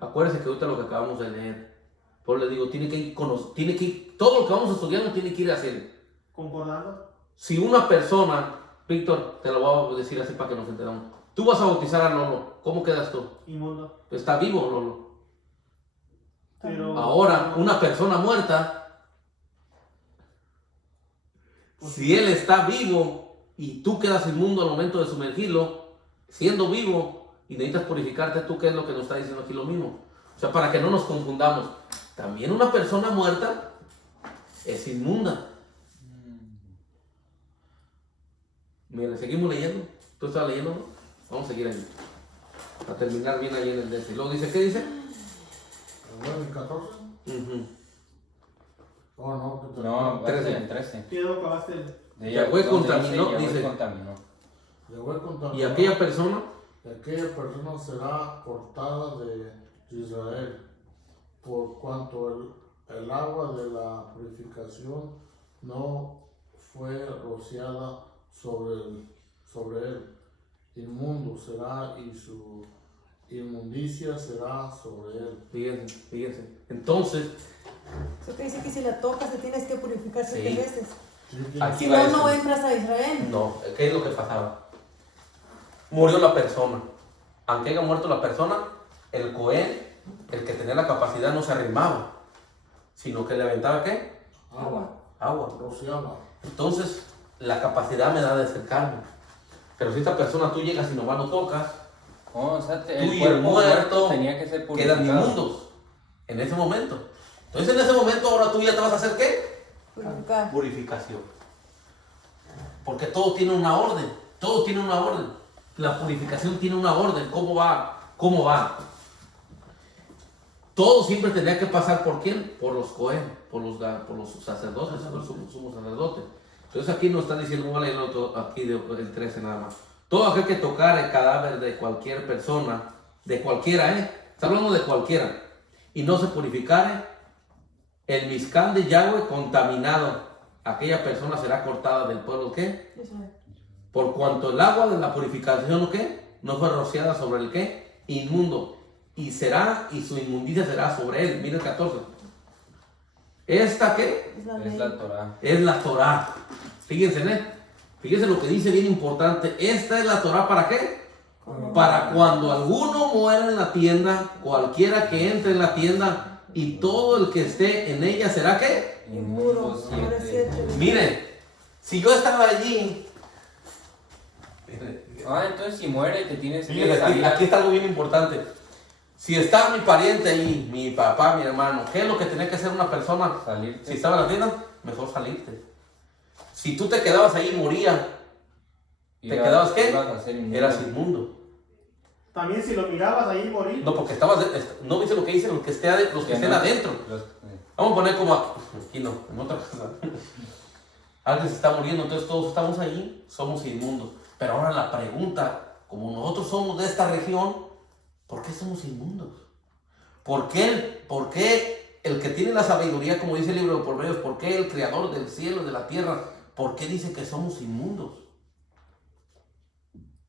Acuérdense que ahorita lo que acabamos de leer. Por le digo, tiene que ir, todo lo que vamos estudiando tiene que ir haciendo. Concordando. Si una persona, Víctor, te lo voy a decir así para que nos entendamos. Tú vas a bautizar a Lolo, ¿cómo quedas tú? Inmundo. Está vivo Lolo. Pero, Ahora, una persona muerta, si él está vivo y tú quedas inmundo al momento de sumergirlo, siendo vivo y necesitas purificarte, ¿tú qué es lo que nos está diciendo aquí lo mismo? O sea, para que no nos confundamos, también una persona muerta es inmunda. Mira, seguimos leyendo. ¿Tú estás leyendo? ¿No? Vamos a seguir ahí. Para terminar bien ahí en el décimo. Luego dice, ¿qué dice? ¿El 14? Oh, no, que No, 13. en 13. ¿qué lo acabaste? De Yahweh donde contaminó, Yahweh dice. contaminó. Yahweh contaminó. Y aquella persona, será cortada de Israel, por cuanto el agua de la purificación no fue rociada sobre él. Inmundo será y su inmundicia será sobre él. fíjense. Entonces, Eso te dice que si la tocas te tienes que purificar 7 Sí. veces. aquí Si va no, eso. no entras a Israel. No, ¿qué es lo que pasaba? Murió la persona. Aunque haya muerto la persona, el Cohen, el que tenía la capacidad, no se arrimaba, sino que le aventaba ¿qué? Agua. Rociada. Entonces, la capacidad me da de acercarme. Pero si esta persona tú llegas y nomás lo tocas, Oh, o sea, tú y el muerto tenía que ser purificado. quedan inmundos en ese momento. Entonces, en ese momento, ahora tú ya te vas a hacer ¿qué? Purificar. Purificación. Porque todo tiene una orden. Todo tiene una orden. La purificación tiene una orden. ¿Cómo va? ¿Cómo va? Todo siempre tendría que pasar por quién? Por los Cohen, por los sacerdotes, por los sumos sacerdotes. Entonces aquí nos está diciendo, vamos a leerlo aquí el 13 nada más. Todo aquel que tocar el cadáver de cualquier persona, de cualquiera, está hablando de cualquiera, y no se purificare, el Mizcán de Yahweh contaminado, aquella persona será cortada del pueblo, ¿qué? Israel. Por cuanto el agua de la purificación, ¿o qué? No fue rociada sobre el, ¿qué? Inmundo. Y su inmundicia será sobre él. Mira el 14. ¿Esta qué? Es la Es ley. la Torah. Es la Torah. Fíjense, Fíjense lo que dice bien importante. Esta es la Torah, ¿para qué? Para cuando alguno muera en la tienda, cualquiera que entre en la tienda, y todo el que esté en ella será, ¿qué? Inmundo Impuro. 7. Miren, si yo estaba allí, Entonces si muere te tienes que fíjense, salir. aquí está algo bien importante. Si está mi pariente ahí, mi papá, mi hermano, ¿qué es lo que tenía que hacer una persona? Salirte. Si estaba en la tienda, mejor salirte. Si tú te quedabas ahí y morías, ¿te quedabas qué? Ibas a ser inmundo. Eras inmundo. También si lo mirabas ahí morir. No, porque no dice lo que dicen los que estén adentro. Vamos a poner como aquí no, en otra cosa. Alguien se está muriendo, entonces todos estamos ahí, somos inmundos. Pero ahora la pregunta, como nosotros somos de esta región, ¿por qué somos inmundos? ¿Por qué el que tiene la sabiduría, como dice el libro de Proverbios, por qué el creador del cielo y de la tierra, por qué dice que somos inmundos?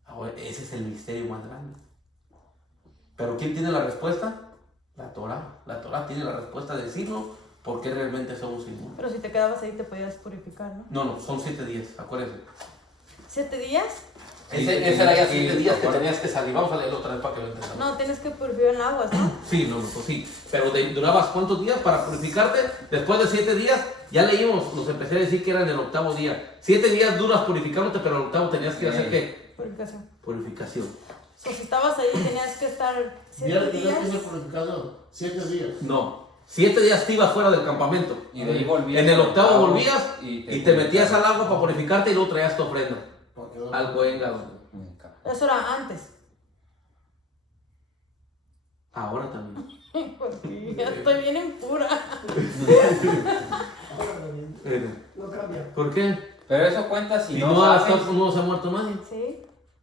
Ahora, ese es el misterio más grande. ¿Pero quién tiene la respuesta? La Torah. La Torah tiene la respuesta de decirnos por qué realmente somos inmundos. Pero si te quedabas ahí te podías purificar, ¿no? No, son 7 días, acuérdense. 7 días. Ese era ya 7 días que tenías que salir. Vamos a leerlo otra vez para que lo entendamos. No, tienes que purificar en aguas, ¿no? Sí, pues sí. Pero durabas ¿cuántos días para purificarte? Después de 7 días, ya leímos, nos empecé a decir que era en el 8º día. 7 días duras purificándote, pero el 8º tenías que hacer ¿qué? Purificación. Purificación. O sea, si estabas ahí tenías que estar 7 Mira, días. tiene purificado 7 días. No. 7 días te ibas fuera del campamento. Y de ahí volvías. En el 8º volvías y te metías al agua para purificarte y luego traías tu ofrenda. Porque Al buen gado. Eso era antes. Ahora también. Porque ya estoy bien impura. No cambia. ¿Por qué? Pero eso cuenta si Si no no, sabes. no se ha muerto nadie. ¿Sí?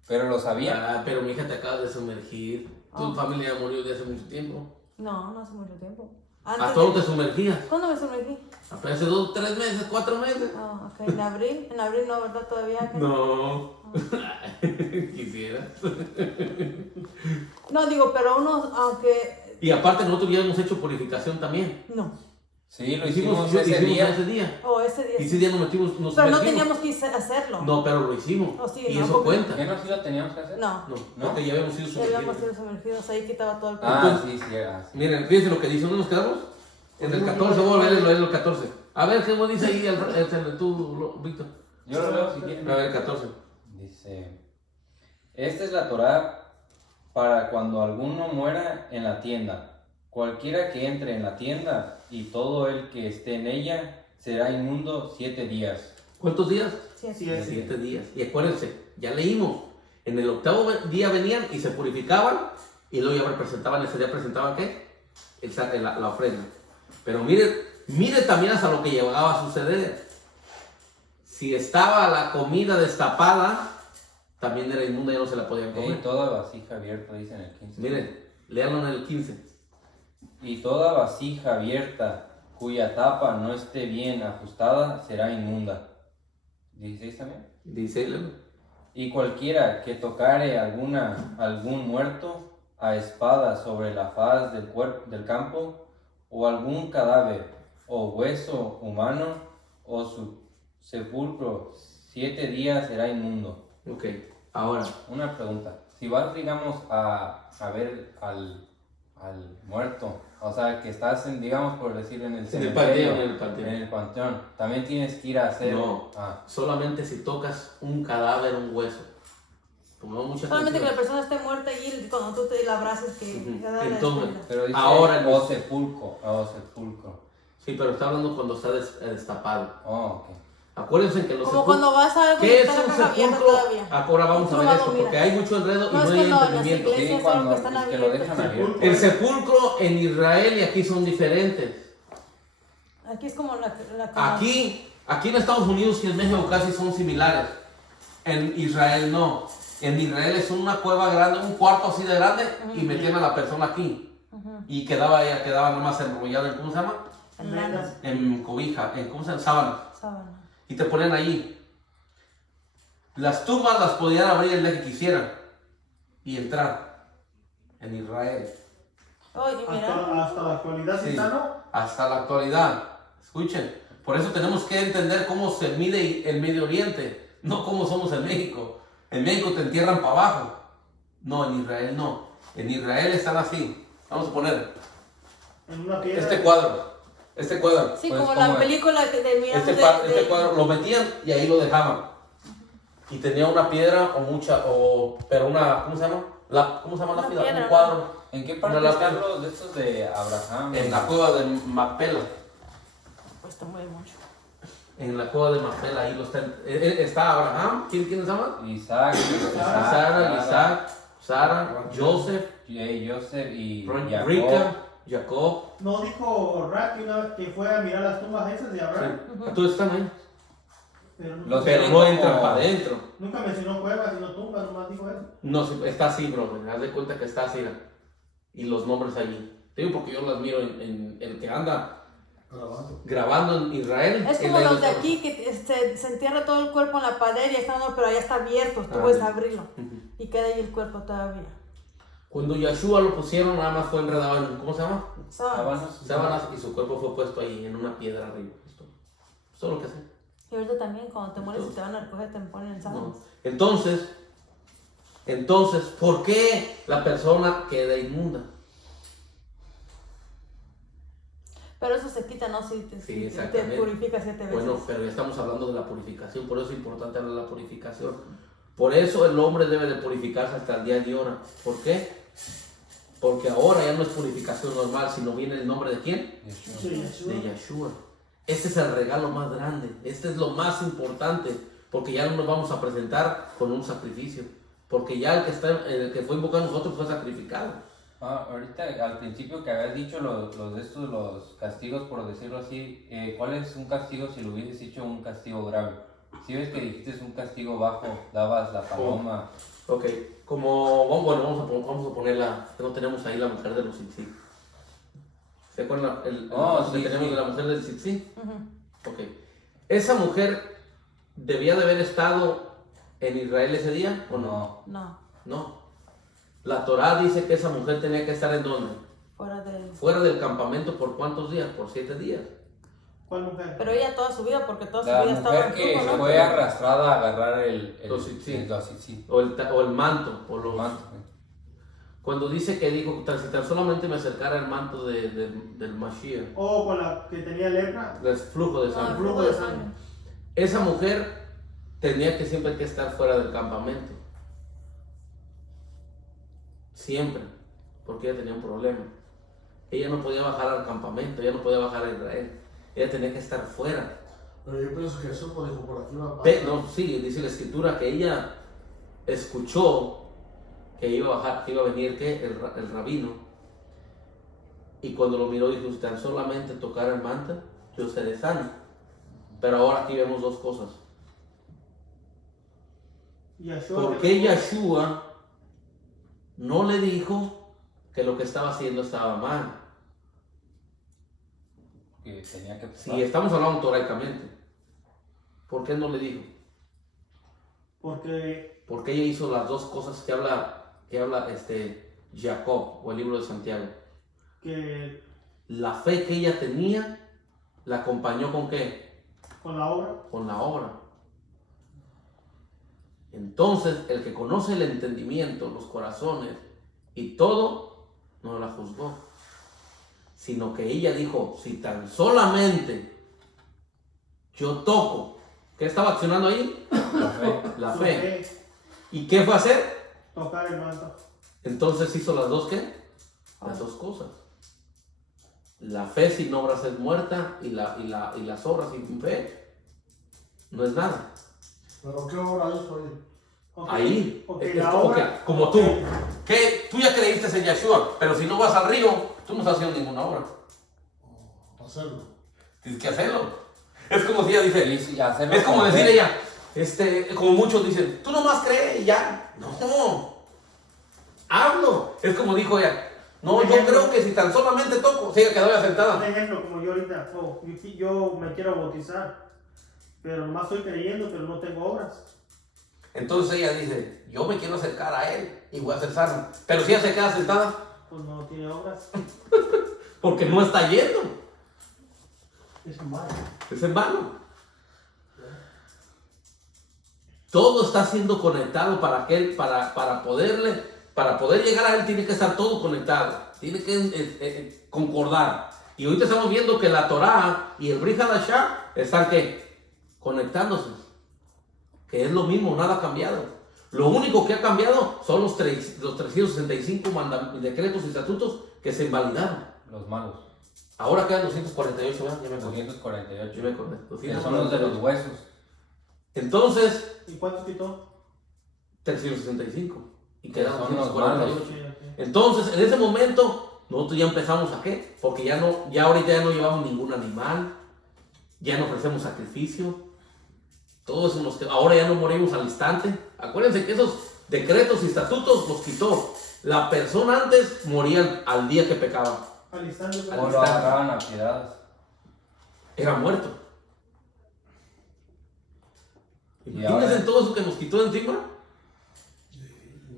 Pero lo sabía. Pero mi hija te acabas de sumergir. Tu familia murió de hace mucho tiempo. No, no hace mucho tiempo. ¿A todo te sumergías? ¿Cuándo me sumergí? Apenas hace 2, 3 meses, 4 meses. Ah, ok. En abril. En abril no, ¿verdad? Todavía. No. Quisiera. No, digo, pero uno, aunque. Y aparte nosotros ya hemos hecho purificación también. No. Sí, lo hicimos ese ese día. día. O ese día. Y ese día nos metimos, nos Pero no sumergimos. teníamos que hacerlo. No, pero lo hicimos. Oh, sí, y no, eso porque- cuenta. ¿Qué no sí lo teníamos que hacer? No. No, porque ya habíamos sido Ya habíamos sumergidos. sido sumergidos. Ahí quitaba todo el Ah, sí, sí, así. Miren, fíjense lo que dice. ¿Dónde nos quedamos? En el 14, voy a leer el 14. A ver, ¿qué dice ahí tú, Víctor? Yo lo leo si quieren. A ver, 14. Dice, esta es la Torah para cuando alguno muera en la tienda. Cualquiera que entre en la tienda y todo el que esté en ella será inmundo 7 días. ¿Cuántos días? Sí, Sí, es. 7 días. Y acuérdense, ya leímos. En el 8º día venían y se purificaban y luego ya presentaban, ese día presentaban ¿qué? La ofrenda. Pero mire también hasta lo que llegaba a suceder. Si estaba la comida destapada, también era inmunda y no se la podían Y comer. toda vasija abierta, dice en el 15. Miren, léanlo en el 15. Y toda vasija abierta cuya tapa no esté bien ajustada será inmunda. 16 también. Dice, léelo. Y cualquiera que tocare algún muerto a espada sobre la faz del campo, o algún cadáver, o hueso humano, o su sepulcro, 7 días será inmundo. Ok, ahora, Una pregunta. Si vas, digamos, a ver al muerto, o sea, que estás, digamos, por decir, en el en el cementerio, panteón, en el panteón. en el panteón, también tienes que ir a hacer... No. Ah, Solamente si tocas un cadáver, un hueso. Pongamos mucha Solamente que la atención. persona esté muerta y cuando tú te la abraces que Ujú. ya da la Entonces, espalda. pero dice, Ahora, o sepulcro. Sí, pero está hablando cuando está destapado. Oh, ok. Acuérdense que los Como cuando vas a algo y ¿Qué es está la un caja abierta sepulcro? todavía. Ahora vamos a ver esto, porque hay mucho enredo y No, no es hay que no, en las entendimiento. iglesias Sí, son cuando que están que lo dejan abiertas. abierto. El sepulcro en Israel y aquí son diferentes. Aquí es como la Aquí Aquí en Estados Unidos y en México casi son similares. En Israel no. En Israel es una cueva grande, un cuarto así de grande y metían a la persona aquí. Y ella quedaba nomás enrollada en, ¿cómo se llama? En lanas. En cobija, en, ¿cómo se llama? Sábana. Sábana. Y te ponían allí. Las tumbas las podían abrir el día que quisieran y entrar en Israel. Oye, mira. Hasta la actualidad Sí, está, ¿no? hasta la actualidad. Escuchen, por eso tenemos que entender cómo se mide el Medio Oriente, no cómo somos en México. En México te entierran para abajo. No, en Israel no. En Israel están así. Vamos a poner En una piedra. este cuadro. Este cuadro. Sí, Pues, como ¿cómo la es? película que de miramos Este cuadro lo metían y ahí lo dejaban. Y tenía una piedra pero una, ¿cómo se llama? ¿Cómo se llama la Una piedra? piedra. Un cuadro. ¿En qué parte Una están lápida. los de estos de Abraham? En la cueva de Macpela. Pues te mueve mucho. En la cueva de Macpela, ahí lo están. Está Abraham, ¿quién se llama? Isaac, Sara, Joseph, Joseph y Rica, Jacob. ¿No dijo Rack que fue a mirar las tumbas esas de Abraham? Todos están ahí. Pero, Los- Pero tienen no como- entran para adentro. nunca mencionó cuevas, sino tumbas, nomás dijo eso. No, está así, bro. Haz de cuenta que está así. Y los nombres allí. Te digo porque yo las miro en el que anda grabando. grabando en Israel. Es él como ahí los lo de está- aquí que se entierra todo el cuerpo en la pared y está, no, pero allá está abierto, tú Ah, puedes sí. abrirlo. Ujú. Y queda ahí el cuerpo todavía. Cuando Yeshua lo pusieron, nada más fue enredado en, ¿cómo se llama? Sábanas. Sábanas, y su cuerpo fue puesto ahí en una piedra arriba. Esto es lo que sé. Y ahorita también cuando te mueres y te van a recoger te ponen en sábanas. No. Entonces, ¿por qué la persona queda inmunda? Pero eso se quita, ¿no? Si Sí, si te exactamente. purificas 7 veces. Bueno, pero ya estamos hablando de la purificación, por eso es importante hablar de la purificación. Por eso el hombre debe de purificarse hasta el día de ahora. ¿Por qué? Porque ahora ya no es purificación normal, sino viene el nombre de quién? Sí, Yeshua. De Yeshua. Este es el regalo más grande, este es lo más importante, porque ya no nos vamos a presentar con un sacrificio, porque ya el que fue invocado a nosotros fue sacrificado. Ahorita al principio que habías dicho los castigos, por decirlo así, ¿cuál es un castigo si lo hubieses hecho un castigo grave? Si ves que dijiste un castigo bajo, dabas la paloma. Ok, vamos a ponerla, no tenemos ahí la mujer de los tzitzit. ¿Se acuerdan el caso que sí, tenemos sí. de la mujer del tzitzit? Ujú. Ok, esa mujer debía de haber estado en Israel ese día o no? No. No, No. La Torá dice que esa mujer tenía que estar en dónde? fuera de... Fuera del campamento por cuántos días? Por 7 días. ¿Cuál mujer? Pero ella toda su vida, porque toda su La vida estaba mujer en que flujo, ¿no? fue arrastrada a agarrar el Los tzitzit. los tzitzit. O el manto. O los, Manto. Cuando dice que dijo, si tan solamente me acercara el manto del Mashiach, O con la que tenía lepra. del flujo de No, el sangre. flujo de sangre. Esa mujer tenía que siempre que estar fuera del campamento. Siempre. Porque ella tenía un problema. Ella no podía bajar al campamento, ella no podía bajar a Israel. Ella tenía que estar fuera. Pero yo pienso que eso lo dijo por aquí va a No, sí, dice la escritura que ella escuchó que iba a bajar, que iba a venir el rabino. Y cuando lo miró dijo, tan solamente tocar el manto, yo seré sano. Pero ahora aquí vemos dos cosas. Yeshua. ¿Por qué Yeshua no le dijo que lo que estaba haciendo estaba mal? Que tenía que Si estamos hablando toraicamente, ¿por qué no le dijo? Porque Porque ella hizo las dos cosas que habla Jacob o el libro de Santiago. que La fe que ella tenía la acompañó con qué? con la obra. Con la obra. Entonces, el que conoce el entendimiento, los corazones y todo, no la juzgó, sino que ella dijo, si tan solamente yo toco, ¿qué estaba accionando ahí? la fe. La Su fe. ¿Y qué fue a hacer? Tocar el manto. Entonces hizo las dos ¿qué? Las dos cosas. La fe sin obras es muerta y las obras sin fe no es nada. Pero qué hora hizo ahí. Ok, Ahí, ok, es la como, obra. como tú, que tú ya creíste en Yeshua, pero si no vas al río, tú no estás haciendo ninguna obra. Hacerlo. Tienes que hacerlo. Es como si ella dice, Y hacerlo es como con decir fe. ella, como muchos dicen, tú nomás crees y ya. No, hablo. Es como dijo ella, no, yo creo que si tan solamente toco, sigue quedó sentada. Un ejemplo, como yo ahorita, yo me quiero bautizar, pero nomás estoy creyendo, pero no tengo obras. Entonces ella dice, yo me quiero acercar a él y voy a ser sano. Pero si ella se queda sentada, Pues no tiene obras. porque no está yendo, Es malo. es en vano. Todo está siendo conectado para que él, para poder llegar a él, tiene que estar todo conectado, tiene que concordar. Y ahorita estamos viendo que la Torá y el Brit Hadashah están ¿qué? Conectándose, que es lo mismo, nada ha cambiado. Lo único que ha cambiado son los 365 decretos y estatutos que se invalidaron. Los malos. Ahora quedan 248, ¿verdad? Ya me acordé. 248. Yo me acordé. Que son los de los huesos. Entonces, ¿Y cuántos quitó? 365. Y Que quedan son los 248. Sí, ok. Entonces, en ese momento, nosotros ya empezamos a qué? Porque ya ahorita ya no llevamos ningún animal, ya no ofrecemos sacrificio. Todo eso ahora ya no morimos al instante. Acuérdense que esos decretos y estatutos los quitó. La persona antes moría al día que pecaba. Al instante. Al O lo instante. agarraban a piedades. Era muerto. Y Imagínense ahora- todo eso que nos quitó de encima.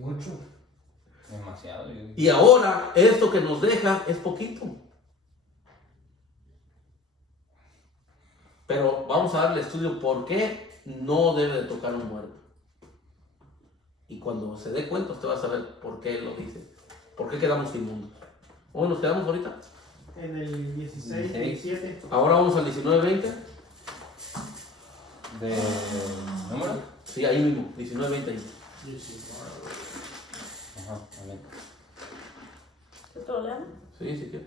Mucho. Demasiado. Y ahora esto que nos deja es poquito. Pero vamos a darle estudio por qué no debe de tocar un muerto. Y cuando se dé cuenta usted va a saber por qué lo dice. ¿Por qué quedamos inmundos? ¿O nos quedamos ahorita? En el 16, 17. Ahora vamos al 19-20. ¿De número? Sí, ahí mismo, 19-20 ahí. 19. Ajá, amén. ¿Qué te lo lean? Sí, sí que.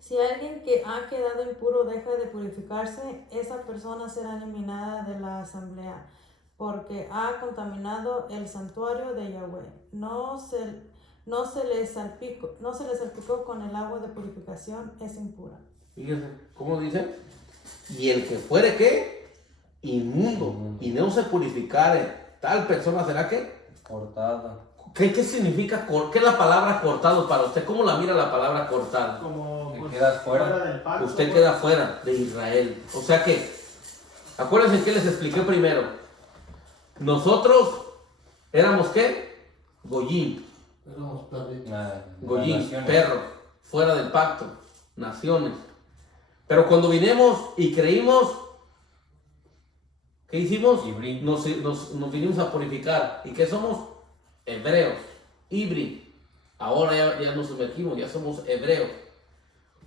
Si alguien que ha quedado impuro deja de purificarse, esa persona será eliminada de la asamblea, porque ha contaminado el santuario de Yahweh. No se le salpicó con el agua de purificación, es impura. Fíjense, ¿cómo dice? Y el que fuere qué? Inmundo. Y no se purificare, tal persona será qué? Cortada. ¿Qué significa? ¿Qué es la palabra cortado para usted? ¿Cómo la mira la palabra cortado? Como Te pues, quedas fuera. del pacto. Usted queda fuera de Israel. O sea que, acuérdense que les expliqué primero. Nosotros éramos ¿qué? Goyim. Éramos perdidos. Goyim, Naciones. perros, fuera del pacto, naciones. Pero cuando vinimos y creímos, ¿qué hicimos? Ibrí. Nos vinimos a purificar. ¿Y qué somos? Hebreos, Ibrí. Ahora ya nos sumergimos, ya somos hebreos.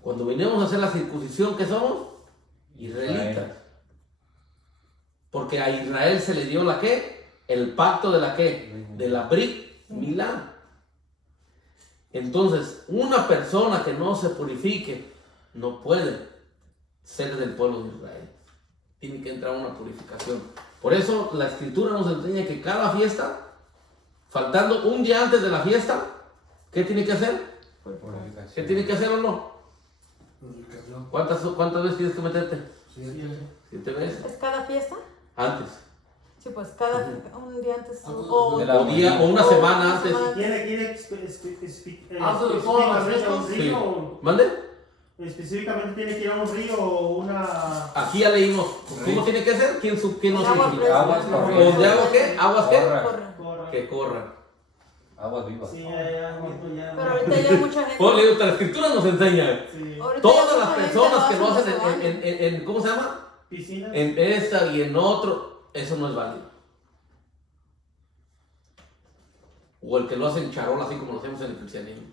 Cuando vinimos a hacer la circuncisión, ¿qué somos? Israelitas. Israel. Porque a Israel se le dio la qué? El pacto de la qué? De la Brit Milá. Entonces, una persona que no se purifique no puede ser del pueblo de Israel. Tiene que entrar a una purificación. Por eso la escritura nos enseña que cada fiesta, faltando un día antes de la fiesta, ¿qué tiene que hacer? Purificación. ¿Qué tiene que hacer o no? Purificación. ¿Cuántas veces tienes que meterte? 7 veces. ¿Es cada fiesta? Antes. Sí, pues un día antes. De la- O una semana antes. ¿Quiere Antes de todas las específicamente a un fiestas. río? Sí. ¿Mande? Específicamente tiene que ir a un río o una... Aquí ya leímos. ¿Cómo tiene que ser? ¿Quién nos Agua significa? fresca. Aguas ¿O corrientes. de agua qué? ¿Aguas qué? Corra. Corra. Que corran. Aguas vivas. Sí, ya. Pero ahorita ya hay mucha gente. Pues le digo, la escritura nos enseña. Sí. Ahorita ya Todas las mucha gente personas que lo hace hacen los baños. en ¿cómo se llama? Piscinas. En esta y en otro, eso no es válido. O el que lo hace en charola, así como lo hacemos en el cristianismo.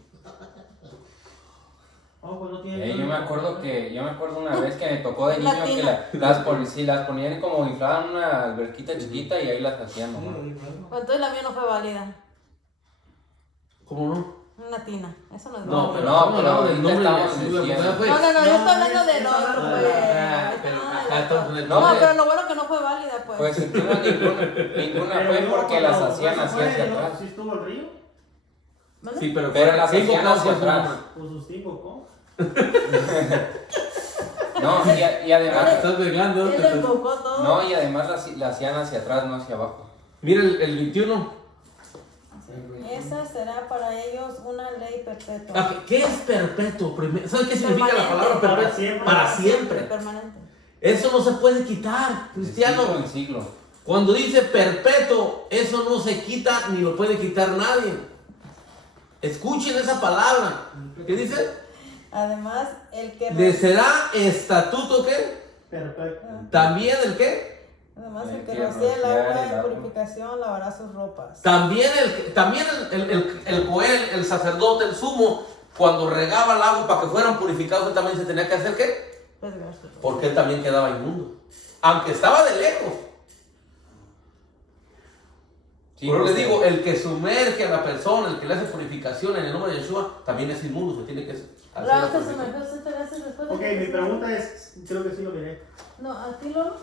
Oh, pues no tiene... Yo me acuerdo una vez que me tocó de niño que Latina. las ponían como inflaban una alberquita chiquita y ahí las hacían nomás. Pues entonces la mía no fue válida. ¿Cómo no? Una tina. Eso no es No, válido. pero No, estamos hablando del ahorita nombre de estamos Jesús, la diciendo. primera fue. No, yo No, estoy hablando es- del es otro, hablando pues. de- Ah, pero acá estamos en el No, nombre. pero lo bueno que no fue válida, pues. Pues ninguna Pero fue luego porque cuando las hacían fue, así hacia ¿no? atrás. ¿Sí estuvo el río? ¿Vale? Sí, pero Pero las ¿qué hacían invocado hacia fue su atrás. nombre? Pues sus invocó. No, y además, Estás pegando. Él enfocó todo. no, y además la hacían hacia atrás, no hacia abajo. Mira el 21. Esa será para ellos una ley perpetua. Ah, ¿qué es perpetuo? ¿Sabes qué significa la palabra Permanente. perpetuo? Para siempre. Para siempre. Permanente. Eso no se puede quitar, De cristiano. siglo en siglo. Cuando dice perpetuo, eso no se quita ni lo puede quitar nadie. Escuchen esa palabra. ¿Qué dice? Además, el que Le será estatuto ¿qué? Perfecto. También el qué? además El el que que rocía el rociare agua el en agua. purificación lavará sus ropas. También el Joel, el sacerdote, el sumo, cuando regaba el agua para que fueran purificados, él también se tenía que hacer ¿qué? Rasgar sus ropas. Porque él también quedaba inmundo. Aunque estaba de lejos. Sí, Pero le porque- digo, el que sumerge a la persona, el que le hace purificación en el nombre de Yeshua, también es inmundo, se tiene que hacer la Rafa se purificación. me 7 veces después de Ok, que mi se- pregunta es, creo que sí lo miré. No, ¿a ti Lolo?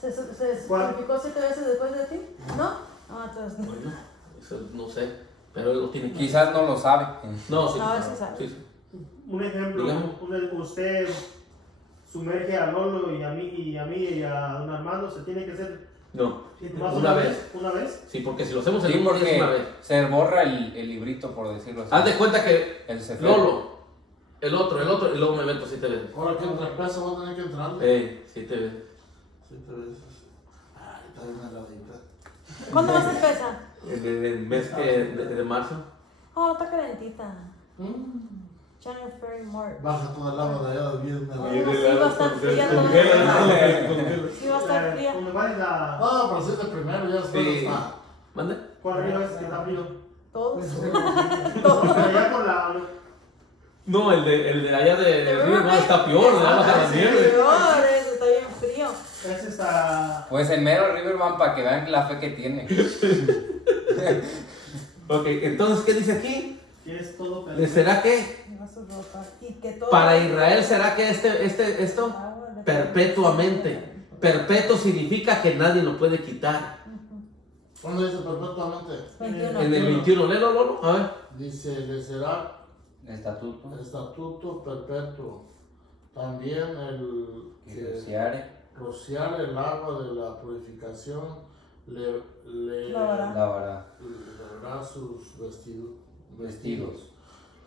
¿Se ¿Cuál? purificó 7 veces después de ti? ¿No? Ah, entonces no. Bueno, eso no sé, pero él lo tiene que Quizás no lo sabe. No, sí. No, él sí sabe. Sí, sí. Un ejemplo, Digamos. usted sumerge a Lolo y a mí y a don Armando, se tiene que hacer No, más una vez. Una vez. Sí, porque si lo hacemos en Sí, un día es una vez. porque se borra el librito, por decirlo así. Haz de cuenta que El Sefer. Lolo, el otro, y luego me meto 7 veces. Ahora que entre pesos va a tener que entrarle. 7 veces. 7 veces. Ay, está bien heladita. ¿Cuándo vas a empezar? En el mes de marzo. Oh, está calentita. January, February, March. Baja toda el agua de allá del viernes. Oh, sí va a estar fría toda la Sí va a estar fría. Cuando vayas a... No, pero si es de primero, ya después Sí. está. ¿Mande? ¿Cuál arriba es que está frío? Todos. Pero allá por la... No, el de allá de Río no está peor, le damos a la nieve. Peor, eso está bien frío. Ese está... Pues en mero Riverman para que vean la fe que tiene. Ok, entonces, ¿qué dice aquí? Tienes todo ¿Le caliente. será que Lleva su ropa. Y que todo. para Israel será que esto Agua de- perpetuamente? Perpetuo significa que nadie lo puede quitar. ¿Cuándo dice perpetuamente? 21. En el 21, léelo, Lolo, a ver. Dice, le será Estatuto. estatuto perpetuo. También el Que que rociare, rociar el agua de la purificación le Lavará. lavará lavará sus vestidos.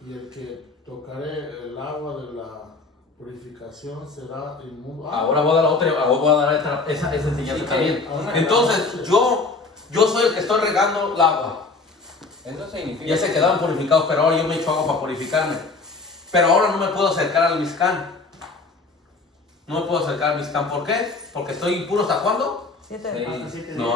Y el que tocare el agua de la purificación será inmundo. Ahora voy a dar otra, ahora voy a dar esa enseñanza Sí, también. ahora- Entonces, yo soy el que estoy regando el agua. Eso significa. Ya se quedaron purificados, pero ahora yo me echo agua para purificarme. Pero ahora no me puedo acercar al Mizcán. No me puedo acercar al Mizcán. ¿Por qué? Porque estoy impuro hasta cuándo? 7 Sí. Hasta 7 días. No.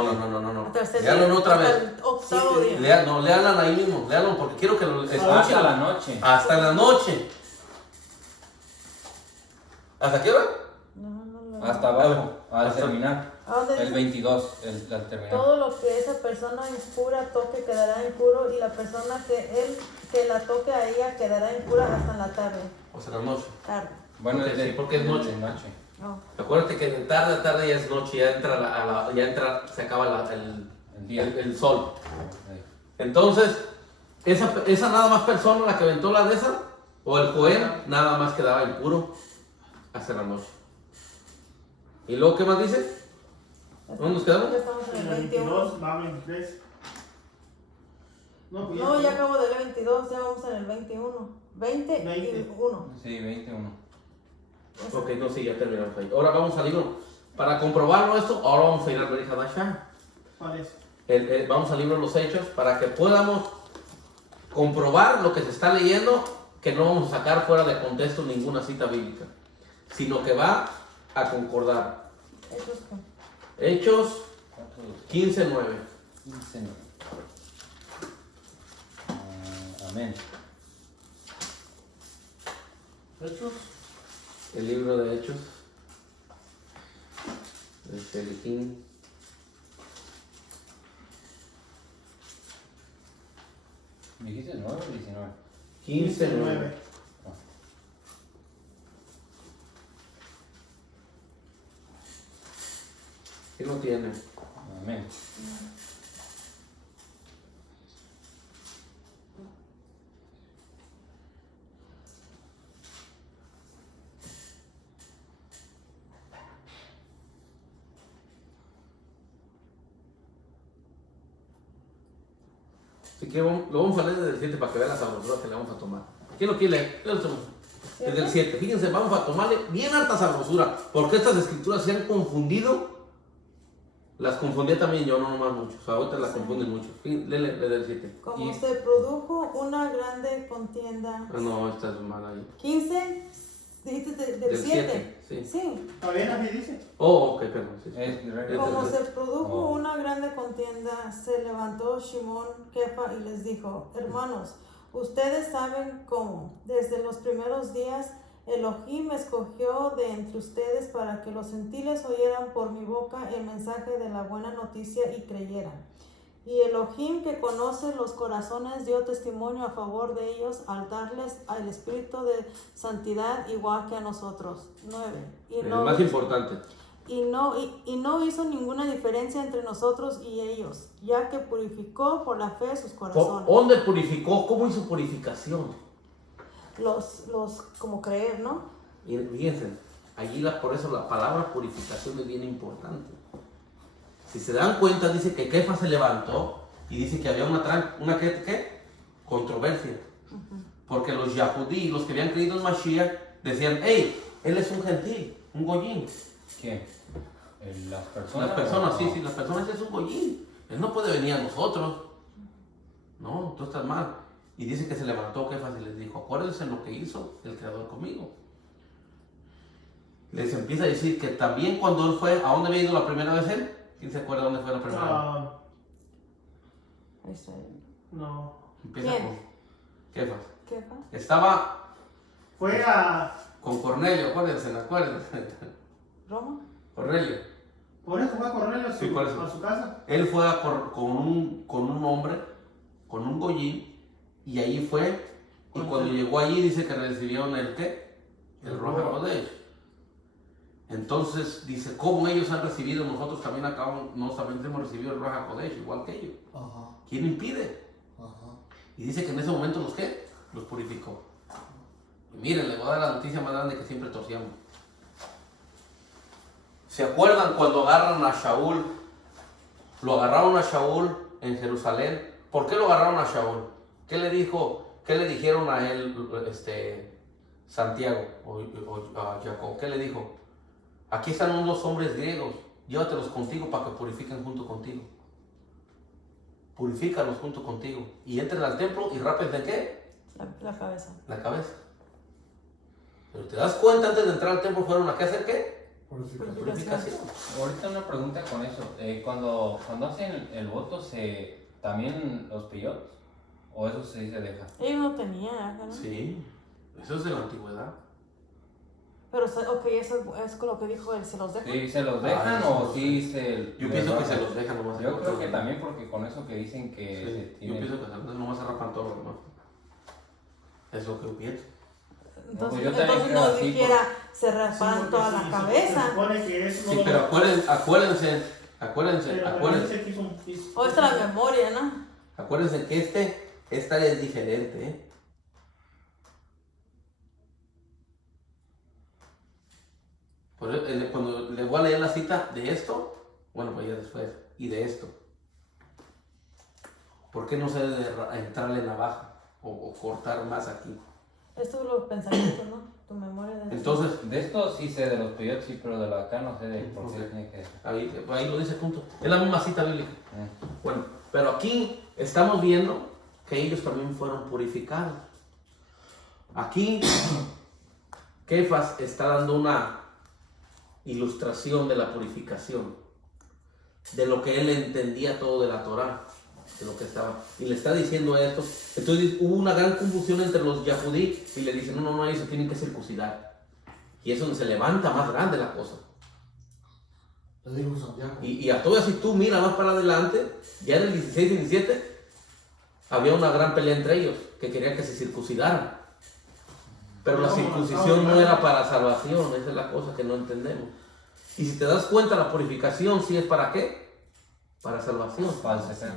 Hasta el sexto- Léalo otra hasta vez. el octavo día. Léalan ahí mismo. Léalan porque quiero que lo escuchen. Hasta la noche. Hasta la noche. ¿Hasta qué hora? No. Hasta abajo. Al Hasta- terminar. ¿A dónde El dice? 22. Al terminar. Todo lo que esa persona impura toque quedará impuro y la persona que la toque a ella quedará impura hasta en la tarde. O sea, la noche. Tarde. Bueno, Ok, es de, sí, porque es noche. de noche. No. Acuérdate que de tarde a tarde ya es noche, ya entra, se acaba El día. el sol. Sí. Entonces, esa nada más persona, la que aventó la de esa, o el Joel, nada más quedaba impuro hasta la noche. ¿Y luego qué más dice? ¿Dónde nos quedamos? Ya estamos en En el el 21. 22 va a 23. No, pues No, ya acabo de leer 22, ya vamos en el 21. 20 y 20. 1. Sí, 21. Ok, no, sí, ya terminamos ahí. Ahora vamos al libro. Para comprobarlo esto, ahora vamos a ir al Berija Dasha. ¿Cuál es? Vamos al libro de los Hechos para que podamos comprobar lo que se está leyendo, que no vamos a sacar fuera de contexto ninguna cita bíblica, sino que va a concordar. Hechos Hechos 15:9. 15. Amén. ¿Hechos? El libro de Hechos. Desde el 15. ¿Me dijiste 9 o 19? 15:9. ¿Qué no tiene? Amén. Así que lo vamos a leer desde el 7 para que vean la sabrosura que le vamos a tomar. ¿Quién lo quiere leer? Desde el 7. Fíjense, vamos a tomarle bien harta sabrosura, porque estas escrituras se han confundido. Las confundía también yo, no nomás mucho. O sea, ahorita las confunden mucho. Léele desde el 7. Como se produjo una grande contienda. Ah, no, esta es mala ahí. 15, dijiste del 7. Sí. Sí. ¿Está bien así dice? Oh, ok, perdón. Sí. Como se produjo una grande contienda, se levantó Shimón, Kefa, y les dijo: hermanos, ustedes saben cómo, desde los primeros días, Elohim escogió de entre ustedes para que los gentiles oyeran por mi boca el mensaje de la buena noticia y creyeran. Y Elohim, que conoce los corazones, dio testimonio a favor de ellos al darles al espíritu de santidad igual que a nosotros. 9. El más importante. Y no hizo ninguna diferencia entre nosotros y ellos, ya que purificó por la fe sus corazones. ¿Dónde purificó? ¿Cómo hizo purificación? Como creer, ¿no? Y fíjense, allí por eso la palabra purificación es bien importante. Si se dan cuenta, dice que Kefa se levantó y dice que había una ¿qué? Controversia. Porque los Yahudí, los que habían creído en Mashiach, decían: hey, él es un gentil, un goyín. ¿Quién? ¿Las personas? Las personas, sí, las personas es un goyín. Él no puede venir a nosotros. No, tú estás mal. Y dice que se levantó Kefas y les dijo: acuérdense lo que hizo el Creador conmigo. Les empieza a decir que también cuando él fue, ¿a dónde había ido la primera vez él? ¿Quién se acuerda dónde fue la primera vez? No. Empieza ¿Quién? con Kefas. ¿Kefa? Estaba Fue a... con Cornelio, acuérdense. ¿Roma? Cornelio. Por eso fue a Cornelio Sí, por eso. a su casa. Él fue con un hombre, con un goyín, y ahí fue, y cuando llegó allí dice que recibieron el ¿qué? El Ruach HaKodesh. Entonces dice: ¿cómo ellos han recibido? Nosotros también hemos recibido el Ruach HaKodesh, igual que ellos. Ajá, ¿Quién impide? ajá. Y dice que en ese momento los purificó. Y miren, les voy a dar la noticia más grande que siempre torcíamos. ¿Se acuerdan cuando agarran a Shaul? Lo agarraron a Shaul en Jerusalén. ¿Por qué lo agarraron a Shaul? ¿Qué le dijeron a él, Santiago o a Jacob? ¿Qué le dijo? Aquí están unos hombres griegos, llévatelos contigo para que purifiquen junto contigo. Purifícalos junto contigo. Y entren al templo y rapen de qué? La cabeza. La cabeza. Pero te das cuenta, antes de entrar al templo fueron a qué hacer qué? Purificación. Ahorita una pregunta con eso. Cuando hacen el voto, ¿también los pillots? ¿O eso se deja? Ellos no tenían, ¿no? Sí, eso es de la antigüedad. Pero, ok, eso es con lo que dijo él, ¿se los dejan? ¿Sí se los dejan o sí se...? Yo pienso que se los dejan nomás. Yo creo que también porque con eso que dicen que se Sí, yo tiene... pienso que nomás se rapan todo lo demás. Es lo que yo pienso. Entonces, Pues yo también creo no así, dijera, se Sí, raspan porque toda sí, la sí, cabeza. Se supone que eso no Sí, lo- pero acuérdense. Pero dice que hizo un- O esta es la memoria, ¿no? Acuérdense que esta es diferente, ¿eh? Cuando le voy a leer la cita de esto, bueno, pues ya después, y de esto. ¿Por qué no se debe entrarle navaja o cortar más aquí? Esto es los pensamientos, ¿no? Tu memoria de... Entonces, De esto sí sé de los pillots, sí, pero de la acá no sé de por qué Ok. tiene que... ahí lo dice punto. Es la misma cita bíblica. Bueno, pero aquí estamos viendo que ellos también fueron purificados. Aquí, Kefas está dando una ilustración de la purificación, de lo que él entendía todo de la Torá, de lo que estaba, y le está diciendo esto. Entonces hubo una gran confusión entre los Yahudí y le dicen: no, ellos se tienen que circuncidar. Y es donde se levanta más grande la cosa. Le dijo Santiago. Y a todo, si tú miras más para adelante, ya en el 16 y 17, había una gran pelea entre ellos, que querían que se circuncidaran. Pero la circuncisión no era para salvación, esa es la cosa que no entendemos. Y si te das cuenta, la purificación sí es para qué? Para salvación. Falsecer.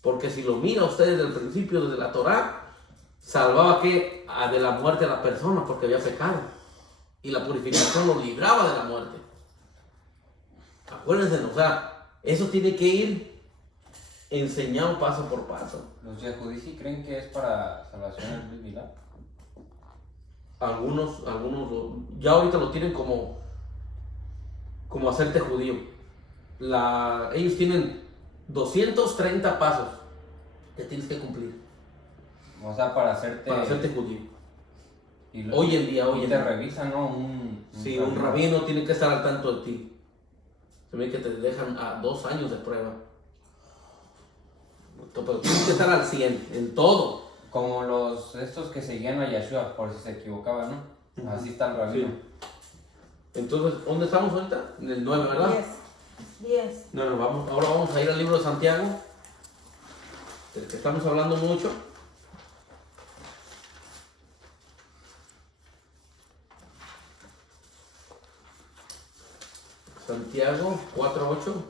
Porque si lo mira usted desde el principio, desde la Torá, salvaba que de la muerte a la persona porque había pecado. Y la purificación lo libraba de la muerte. Acuérdense, o sea, eso tiene que ir enseñado paso por paso. ¿Los Yehudí sí creen que es para salvación el Brit Milá? Algunos ya ahorita lo tienen como hacerte judío. Ellos tienen 230 pasos que tienes que cumplir O sea, para hacerte judío. y Hoy en día, y te revisan, ¿no? Sí, un rabino tiene que estar al tanto de ti. Se ve que te dejan a 2 años de prueba. Pero tienes que estar al 100 en todo. Como estos que seguían a Yeshua, por si se equivocaban, ¿no? Así está el rabino. Sí. Entonces, ¿dónde estamos ahorita? En el 9, ¿verdad? 10. No, ahora vamos a ir al libro de Santiago, del que estamos hablando mucho. Santiago 4:8.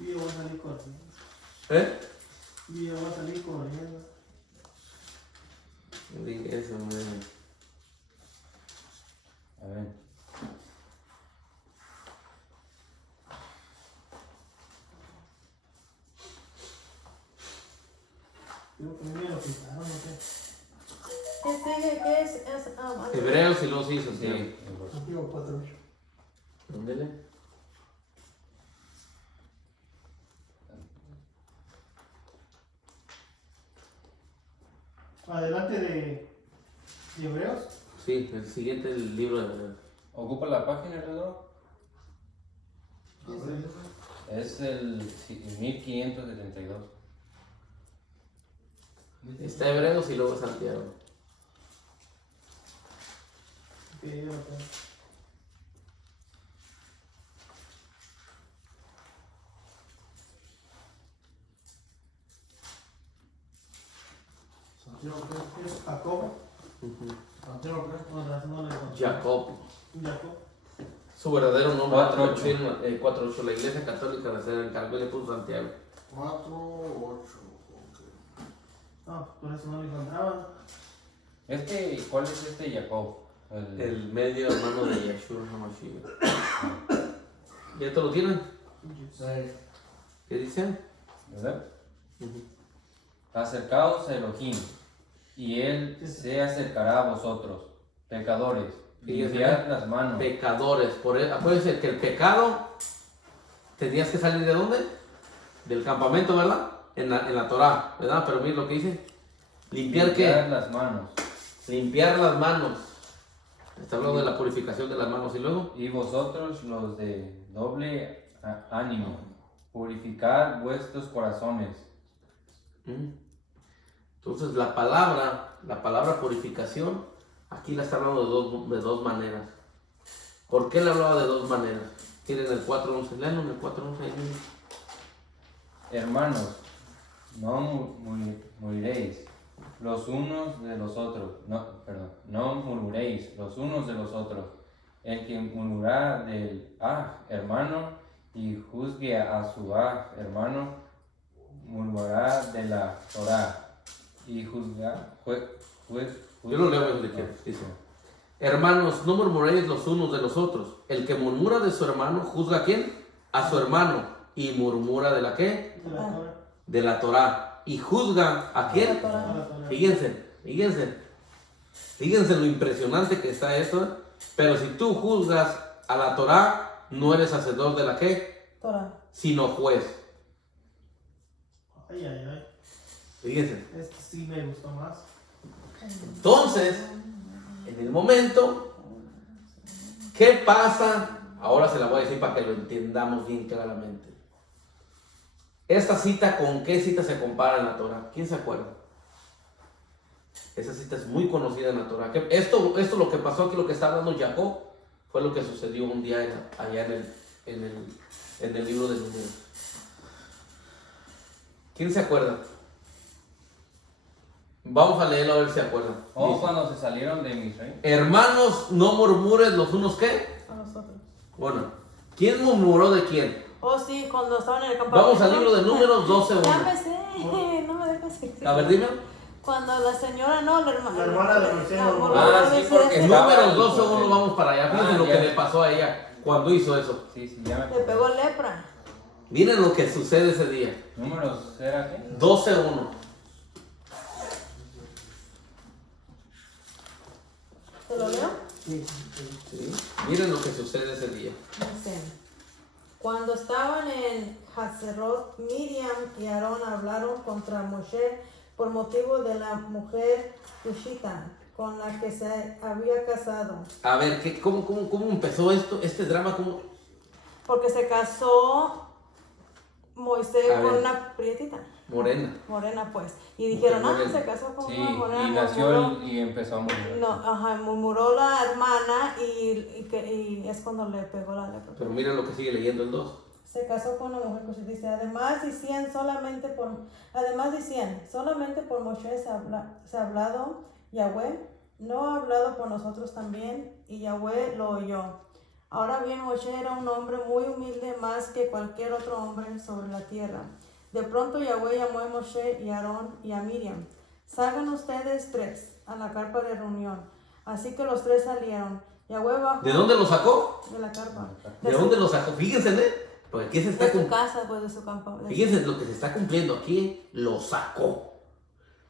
Y yo voy a salir corriendo. ¿Eh? Y yo voy a salir corriendo. Eso, A ver. Yo que me lo quitaron, no sé. ¿Qué es? Hebreos y luego sí, Sí, Santiago. Santiago 4:8. ¿Dónde le? Adelante de Hebreos. Sí, el siguiente es el libro de Hebreos. ¿Ocupa la página, Rodolfo? Es el 1572. Está Hebreos y luego Santiago. Que yo lo tengo. Santiago Es Jacob. Santiago Con razón no le encontré. Jacob. Jacob. Su verdadero nombre. 4:8. 4:8. La Iglesia Católica se encargó y le puso Santiago. 4:8. No, por eso no lo encontraba. ¿Cuál es este Jacob? El medio hermano de Yeshua HaMashiach. ¿Ya te lo tienen? ¿Qué dicen? ¿Verdad? Acercaos a Elohim, y él se acercará a vosotros, pecadores. Limpiad las manos. Pecadores. Acuérdense que el pecado tenías que salir de dónde? Del campamento, ¿verdad? En la Torah, ¿verdad? Pero mira lo que dice. ¿Limpiar qué? Limpiad las manos. Limpiar las manos. Está hablando de la purificación de las manos. Y luego, Y vosotros, los de doble ánimo, purificad vuestros corazones. entonces la palabra purificación, aquí la está hablando de dos maneras. ¿Por qué le hablaba de dos maneras? ¿Quieren el 4:11? Leanlo en el 4:11 ahí mismo. Hermanos, no murmuréis los unos de los otros. No murmuréis los unos de los otros. El que murmura del hermano y juzgue a su hermano, murmurará de la Torah y juzga. Yo lo leo desde que dice: hermanos, no murmuréis los unos de los otros. El que murmura de su hermano, ¿juzga a quién? A su hermano. ¿Y murmura de la qué? De la Torah. De la Torah. ¿Y juzga a quién? De la Torah. Fíjense lo impresionante que está esto. Pero si tú juzgas a la Torah, no eres hacedor de la qué, Torah. sino juez. Ay. Fíjense. Este sí me gustó más. Entonces, en el momento, ¿qué pasa? Ahora se la voy a decir para que lo entendamos bien claramente. Esta cita, ¿con qué cita se compara en la Torah? ¿Quién se acuerda? Esa cita es muy conocida en la Torah. Esto lo que pasó aquí, lo que está hablando Jacob, fue lo que sucedió un día allá en el libro de Números. ¿Quién se acuerda? Vamos a leerlo a ver si se acuerdan. Dice, Cuando se salieron de Misraim. hermanos, no murmuren los unos ¿qué? A nosotros. Bueno, ¿quién murmuró de quién? Oh, sí, cuando estaban en el campamento. Vamos al libro de Números 12:1. Ya me sé, no me dejas decir. A ver, dime. Cuando la señora, no, la hermana. La hermana de Moisés. Sí, porque En estaba Números ahí, 12:1 vamos para allá. Fíjense Ah, lo ya. que le pasó a ella cuando hizo eso. Sí, ya me Le pegó lepra. Miren lo que sucede ese día. ¿Números era qué? 12:1. ¿Te lo leo? Sí. ¿Sí? Miren lo que sucede ese día. Dice, cuando estaban en Hazerot, Miriam y Aarón hablaron contra Moshe por motivo de la mujer Cushita con la que se había casado. A ver, ¿cómo empezó esto? Este drama, ¿cómo? Porque se casó Moisés A con ver. una prietita, Morena. morena pues. Y dijeron, Morena. se casó con Sí, una morena. y nació murmuró- y empezó a morir. No, murmuró la hermana y es cuando le pegó la lepra. Pero miren lo que sigue leyendo el 2. Se casó con una mujer que dice, además decían solamente por Moshe se ha hablado Yahweh, no ha hablado por nosotros también, y Yahweh lo oyó. Ahora bien, Moshe era un hombre muy humilde, más que cualquier otro hombre sobre la tierra. De pronto Yahweh llamó a Moshe y a Aarón y a Miriam. Salgan ustedes 3 a la carpa de reunión. Así que los 3 salieron. Yahweh bajó ¿De dónde lo sacó? de la carpa. ¿De dónde lo sacó? Fíjense, ¿eh? Porque aquí se está De su cumpliendo. casa, pues de su campo. Fíjense lo que se está cumpliendo aquí. Lo sacó.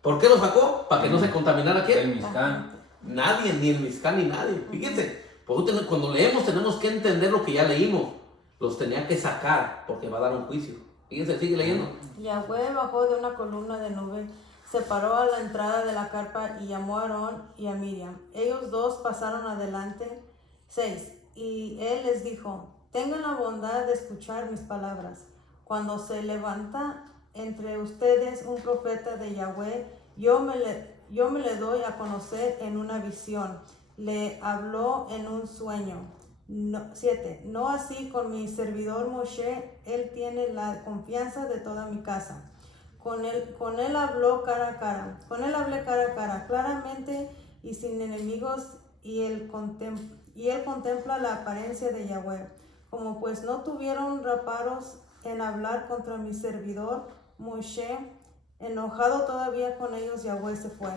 ¿Por qué lo sacó? Para que no se contaminara El quién. Mizcán. Nadie, ni el Mizcán ni nadie. Fíjense. Cuando leemos tenemos que entender lo que ya leímos. Los tenía que sacar porque va a dar un juicio. Fíjense, sigue leyendo. Yahweh bajó de una columna de nube, se paró a la entrada de la carpa y llamó a Aarón y a Miriam. Ellos dos pasaron adelante. 6. Y él les dijo, tengan la bondad de escuchar mis palabras. Cuando se levanta entre ustedes un profeta de Yahweh, yo me le doy a conocer en una visión. Le habló en un sueño. 7. No así con mi servidor Moshe, él tiene la confianza de toda mi casa. Con él habló cara a cara. Con él hablé cara a cara, claramente y sin enemigos, y él contempla la apariencia de Yahweh. Como pues no tuvieron reparos en hablar contra mi servidor Moshe, enojado todavía con ellos, Yahweh se fue.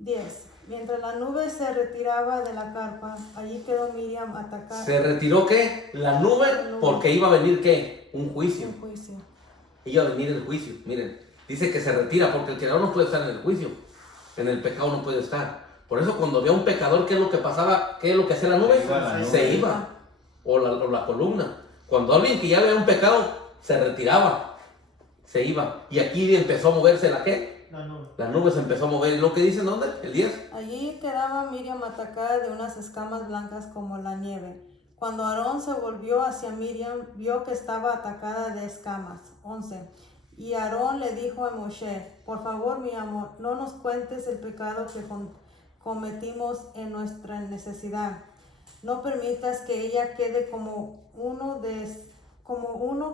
10. Mientras la nube se retiraba de la carpa, allí quedó Miriam atacada. ¿Se retiró qué? La nube, porque iba a venir qué? Un juicio. En juicio. Iba a venir el juicio. Miren, dice que se retira porque el creador no puede estar en el juicio. En el pecado no puede estar. Por eso cuando había un pecador, ¿qué es lo que pasaba? ¿Qué es lo que hacía la nube? Se iba la nube. Se iba. O la columna. Cuando alguien que ya había un pecado, se retiraba. Se iba. Y aquí empezó a moverse la qué? La nube. La nube se empezó a mover. ¿Lo que dice dónde? El 10. Allí quedaba Miriam atacada de unas escamas blancas como la nieve. Cuando Aarón se volvió hacia Miriam, vio que estaba atacada de escamas. 11. Y Aarón le dijo a Moshe, por favor, mi amor, no nos cuentes el pecado que cometimos en nuestra necesidad. No permitas que ella quede como uno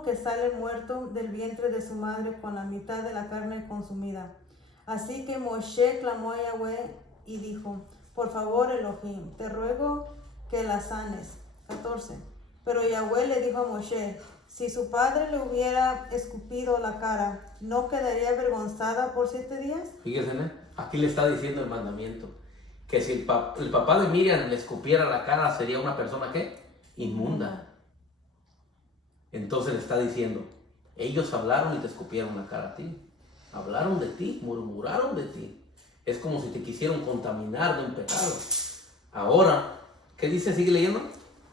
que sale muerto del vientre de su madre con la mitad de la carne consumida. Así que Moshe clamó a Yahweh y dijo, por favor, Elohim, te ruego que la sanes. 14. Pero Yahweh le dijo a Moshe, si su padre le hubiera escupido la cara, ¿no quedaría avergonzada por 7 días? Fíjense, ¿eh? Aquí le está diciendo el mandamiento. Que si el papá de Miriam le escupiera la cara, sería una persona ¿qué? Inmunda. Entonces le está diciendo, ellos hablaron y te escupieron la cara a ti. Hablaron de ti, murmuraron de ti. Es como si te quisieron contaminar de un pecado. Ahora, ¿qué dice? ¿Sigue leyendo?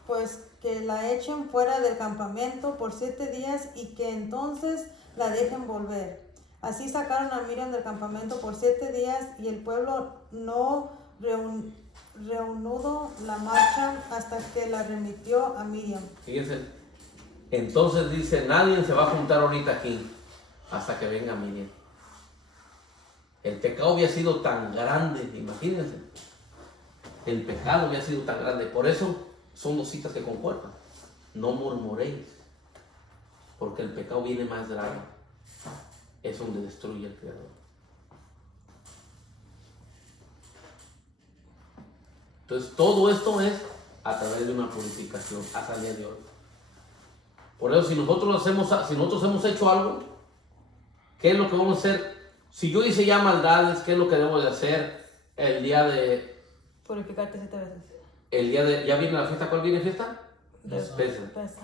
Pues que la echen fuera del campamento por 7 días y que entonces la dejen volver. Así sacaron a Miriam del campamento por 7 días y el pueblo no reanudó la marcha hasta que la remitió a Miriam. Fíjense. Entonces dice, nadie se va a juntar ahorita aquí hasta que venga Miriam. El pecado había sido tan grande, imagínense. El pecado había sido tan grande. Por eso son 2 citas que concuerdan. No murmuréis, porque el pecado viene más grave. Es donde destruye el Creador. Entonces todo esto es a través de una purificación hasta el día de hoy. Por eso si nosotros hemos hecho algo, ¿qué es lo que vamos a hacer? Si yo hice ya maldades, ¿qué es lo que debo de hacer el día de... Purificarte 7 veces. El día de... ¿Ya viene la fiesta? ¿Cuál viene fiesta? Pesa.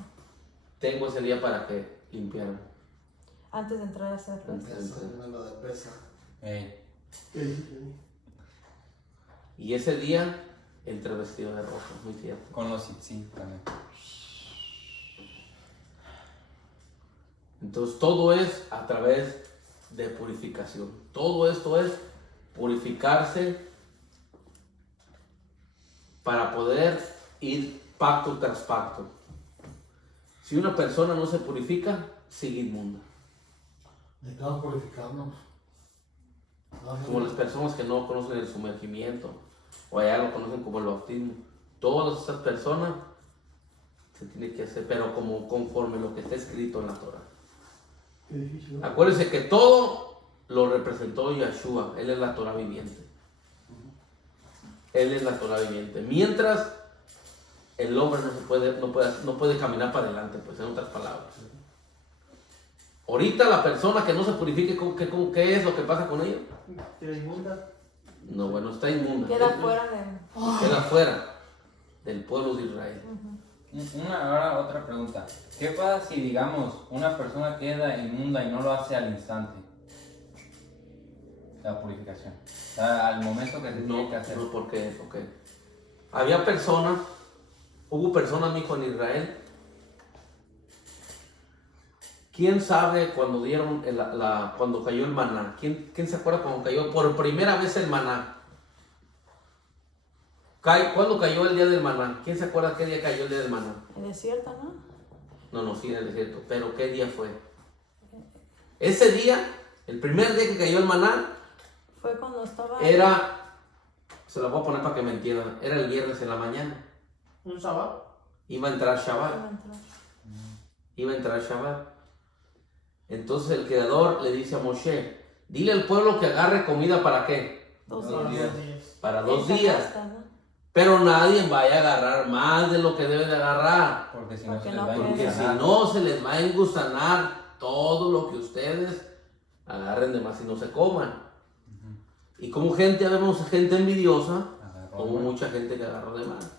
Tengo ese día para que limpiaran. Antes de entrar a hacer Antes de Esa entrar. es la de pesa. Ey, ¿Qué dijiste? Y ese día entré vestido de rojo, muy cierto. con los sí también. Entonces todo es a través de purificación. Todo esto es purificarse para poder ir pacto tras pacto. Si una persona no se purifica, sigue inmunda. Necesitamos purificarnos. Como las personas que no conocen el sumergimiento, o allá lo conocen como el bautismo. Todas estas personas se tienen que hacer, pero como conforme lo que está escrito en la Torah. Qué difícil, ¿no? Acuérdense que todo lo representó Yeshua. Él es la Torah viviente. Él es la Torah viviente. Mientras el hombre no puede caminar para adelante, pues en otras palabras. Ahorita la persona que no se purifique, ¿qué es lo que pasa con ella? ¿Qué inmunda? No, bueno, está inmunda. Queda fuera de... Queda fuera del pueblo de Israel. Ahora otra pregunta. ¿Qué pasa si, digamos, una persona queda inmunda y no lo hace al instante? La purificación. O sea, al momento que se tiene que hacer. No, porque, ok. Hubo personas, mijo, en Israel. ¿Quién sabe cuando dieron cuando cayó el maná? ¿Quién se acuerda cuando cayó por primera vez el maná? ¿Cuándo cayó el día del maná? ¿Quién se acuerda qué día cayó el día del maná? El desierto, ¿no? No, sí, en el desierto. Pero ¿qué día fue? Ese día, el primer día que cayó el maná, Fue cuando estaba... se lo voy a poner para que me entiendan, era el viernes en la mañana. ¿Un sábado? Iba a entrar Iba Shabbat. a entrar. Iba a entrar Shabbat. Entonces el Creador le dice a Moshe, dile al pueblo que agarre comida ¿para qué? 2 2 días. días. Para 2 En días. canasta, ¿no? Pero nadie vaya a agarrar más de lo que debe de agarrar. Porque si no Porque se les no va a puede. Porque si engusanar. no se les va a engusanar todo lo que ustedes agarren de más y no se coman. Y como vemos gente envidiosa, Agarró, hubo ¿no? mucha gente que agarró de más.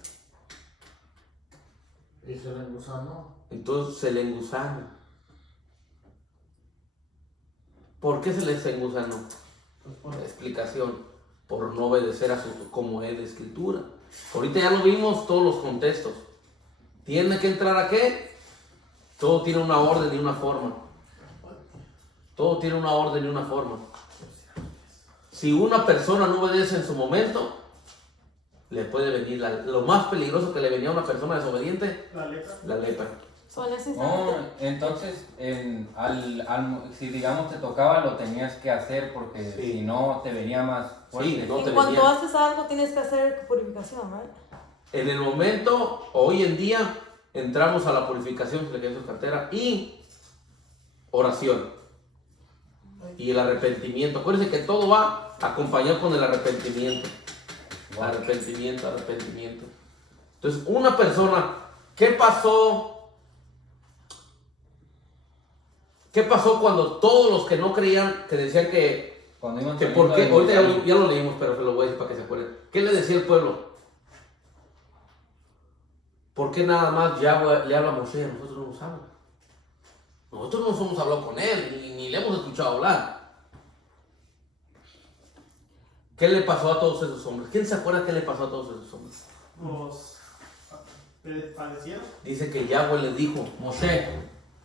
Y se le gusano. Entonces se le engusana. ¿Por qué se les engusanó? Pues por La explicación, por no obedecer a su como es de escritura. Ahorita ya lo vimos todos los contextos. ¿Tiene que entrar a qué? Todo tiene una orden y una forma. Todo tiene una orden y una forma. Si una persona no obedece en su momento, le puede venir lo más peligroso que le venía a una persona desobediente, la letra. la lepra. So, en ese Oh, instante, entonces, si digamos te tocaba, lo tenías que hacer porque Sí. si no te venía más fuerte. Sí, no te en cuanto venía. haces algo, tienes que hacer purificación, ¿right? En el momento, hoy en día, entramos a la purificación que le queda en su cartera y oración. Y el arrepentimiento. Acuérdense que todo va acompañado con el arrepentimiento. Wow. Arrepentimiento. Entonces, una persona, ¿qué pasó? ¿Qué pasó cuando todos los que no creían, que decían que Cuando iban por qué? saliendo Ahorita del- ya lo leímos, pero se lo voy a decir para que se acuerden. ¿Qué le decía el pueblo? ¿Por qué nada más Yahweh le habla a Moshe? Nosotros no nos habla. Nosotros no nos hemos hablado con él, ni le hemos escuchado hablar. ¿Qué le pasó a todos esos hombres? ¿Quién se acuerda qué le pasó a todos esos hombres? Los padecieron. Dice que Yahweh le dijo, Moshe,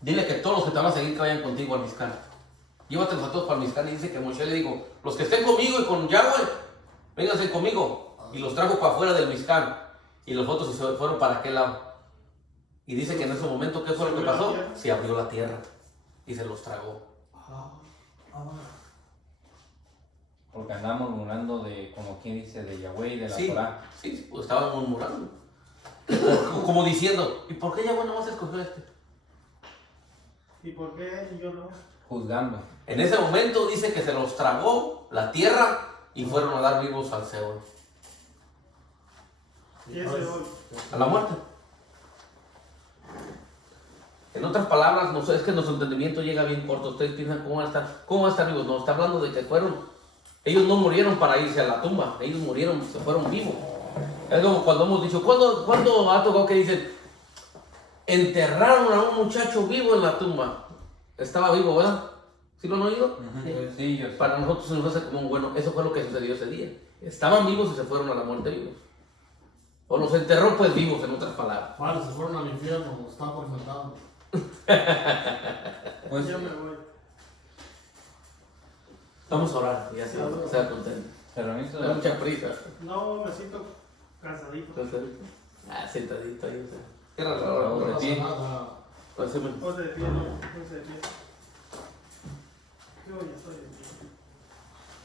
dile que todos los que te van a seguir que vayan contigo al Mizcán. Llévatelos a todos para el Mizcán. Y dice que Moshe le dijo, los que estén conmigo y con Yahweh, vénganse conmigo. Y los trajo para afuera del Mizcán. Y los otros se fueron para aquel lado. Y dice que en ese momento, ¿qué fue lo que pasó? Se abrió la tierra y se los tragó. Porque andamos murmurando de, como quien dice, de Yahweh y de la Sí, Torah. sí, pues estaban murmurando. Como diciendo, ¿y por qué Yahweh no más escogió este? ¿Y por qué él y yo no? Juzgando. En ese momento dice que se los tragó la tierra y fueron a dar vivos al Seol, ¿Y ese hoy? a la muerte. En otras palabras, no sé, es que nuestro entendimiento llega bien corto. Ustedes piensan cómo van a estar vivos. No, está hablando de que ellos no murieron para irse a la tumba, ellos murieron, se fueron vivos. Es como cuando hemos dicho, ¿cuándo ha tocado que dicen, enterraron a un muchacho vivo en la tumba? estaba vivo, ¿verdad? ¿Sí lo han oído? Sí, yo sé. Para nosotros se nos hace como bueno, eso fue lo que sucedió ese día. Estaban vivos y se fueron a la muerte vivos. O los enterró pues vivos, en otras palabras. Vale, se fueron al infierno, están fermentando. Pues, Yo me voy. Vamos a orar, y ya se va contento. permiso, Me da mucha prisa. No, me siento cansadito. Ah, sentadito ahí, o sea. Cierra la No, hora. No de pasa pie. nada. Pues, Ponte de pie, no, ponte de pie. Yo ya estoy de pie.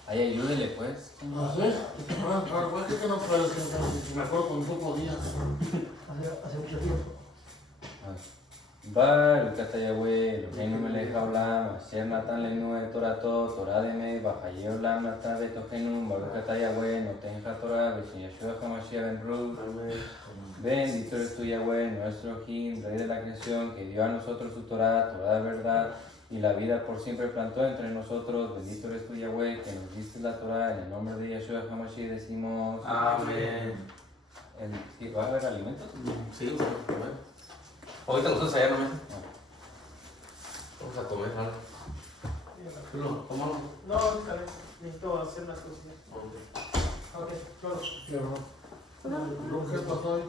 ahí ayúdele pues. ¿Ah, sí? Ah, claro, pues es que no puedes, mejor con tú podías. Hace mucho tiempo. Va, lo que está ya güey, lo que no me deja hablar, ayer matan le nube torato, torademe, bajaye hablar, matan beto genum, va lo que está ya güey, no tenga torah, besin yeshua hamashiach ben ruth. Bendito eres tú, Yahweh, nuestro Elohim, Rey de la creación, que dio a nosotros su Torah, Torah de verdad, y la vida por siempre plantó entre nosotros. Bendito eres tú, Yahweh, que nos diste la Torah. En el nombre de Yeshua HaMashiach decimos... Amén. ¿Y va a haber alimentos? Sí, bueno. Ahorita los allá, ¿no? Vamos a comer algo. No, ¿cómo no? No, sí, está bien. Necesito hacer unas cosillas. Ok, claro. ¿Qué pasó hoy?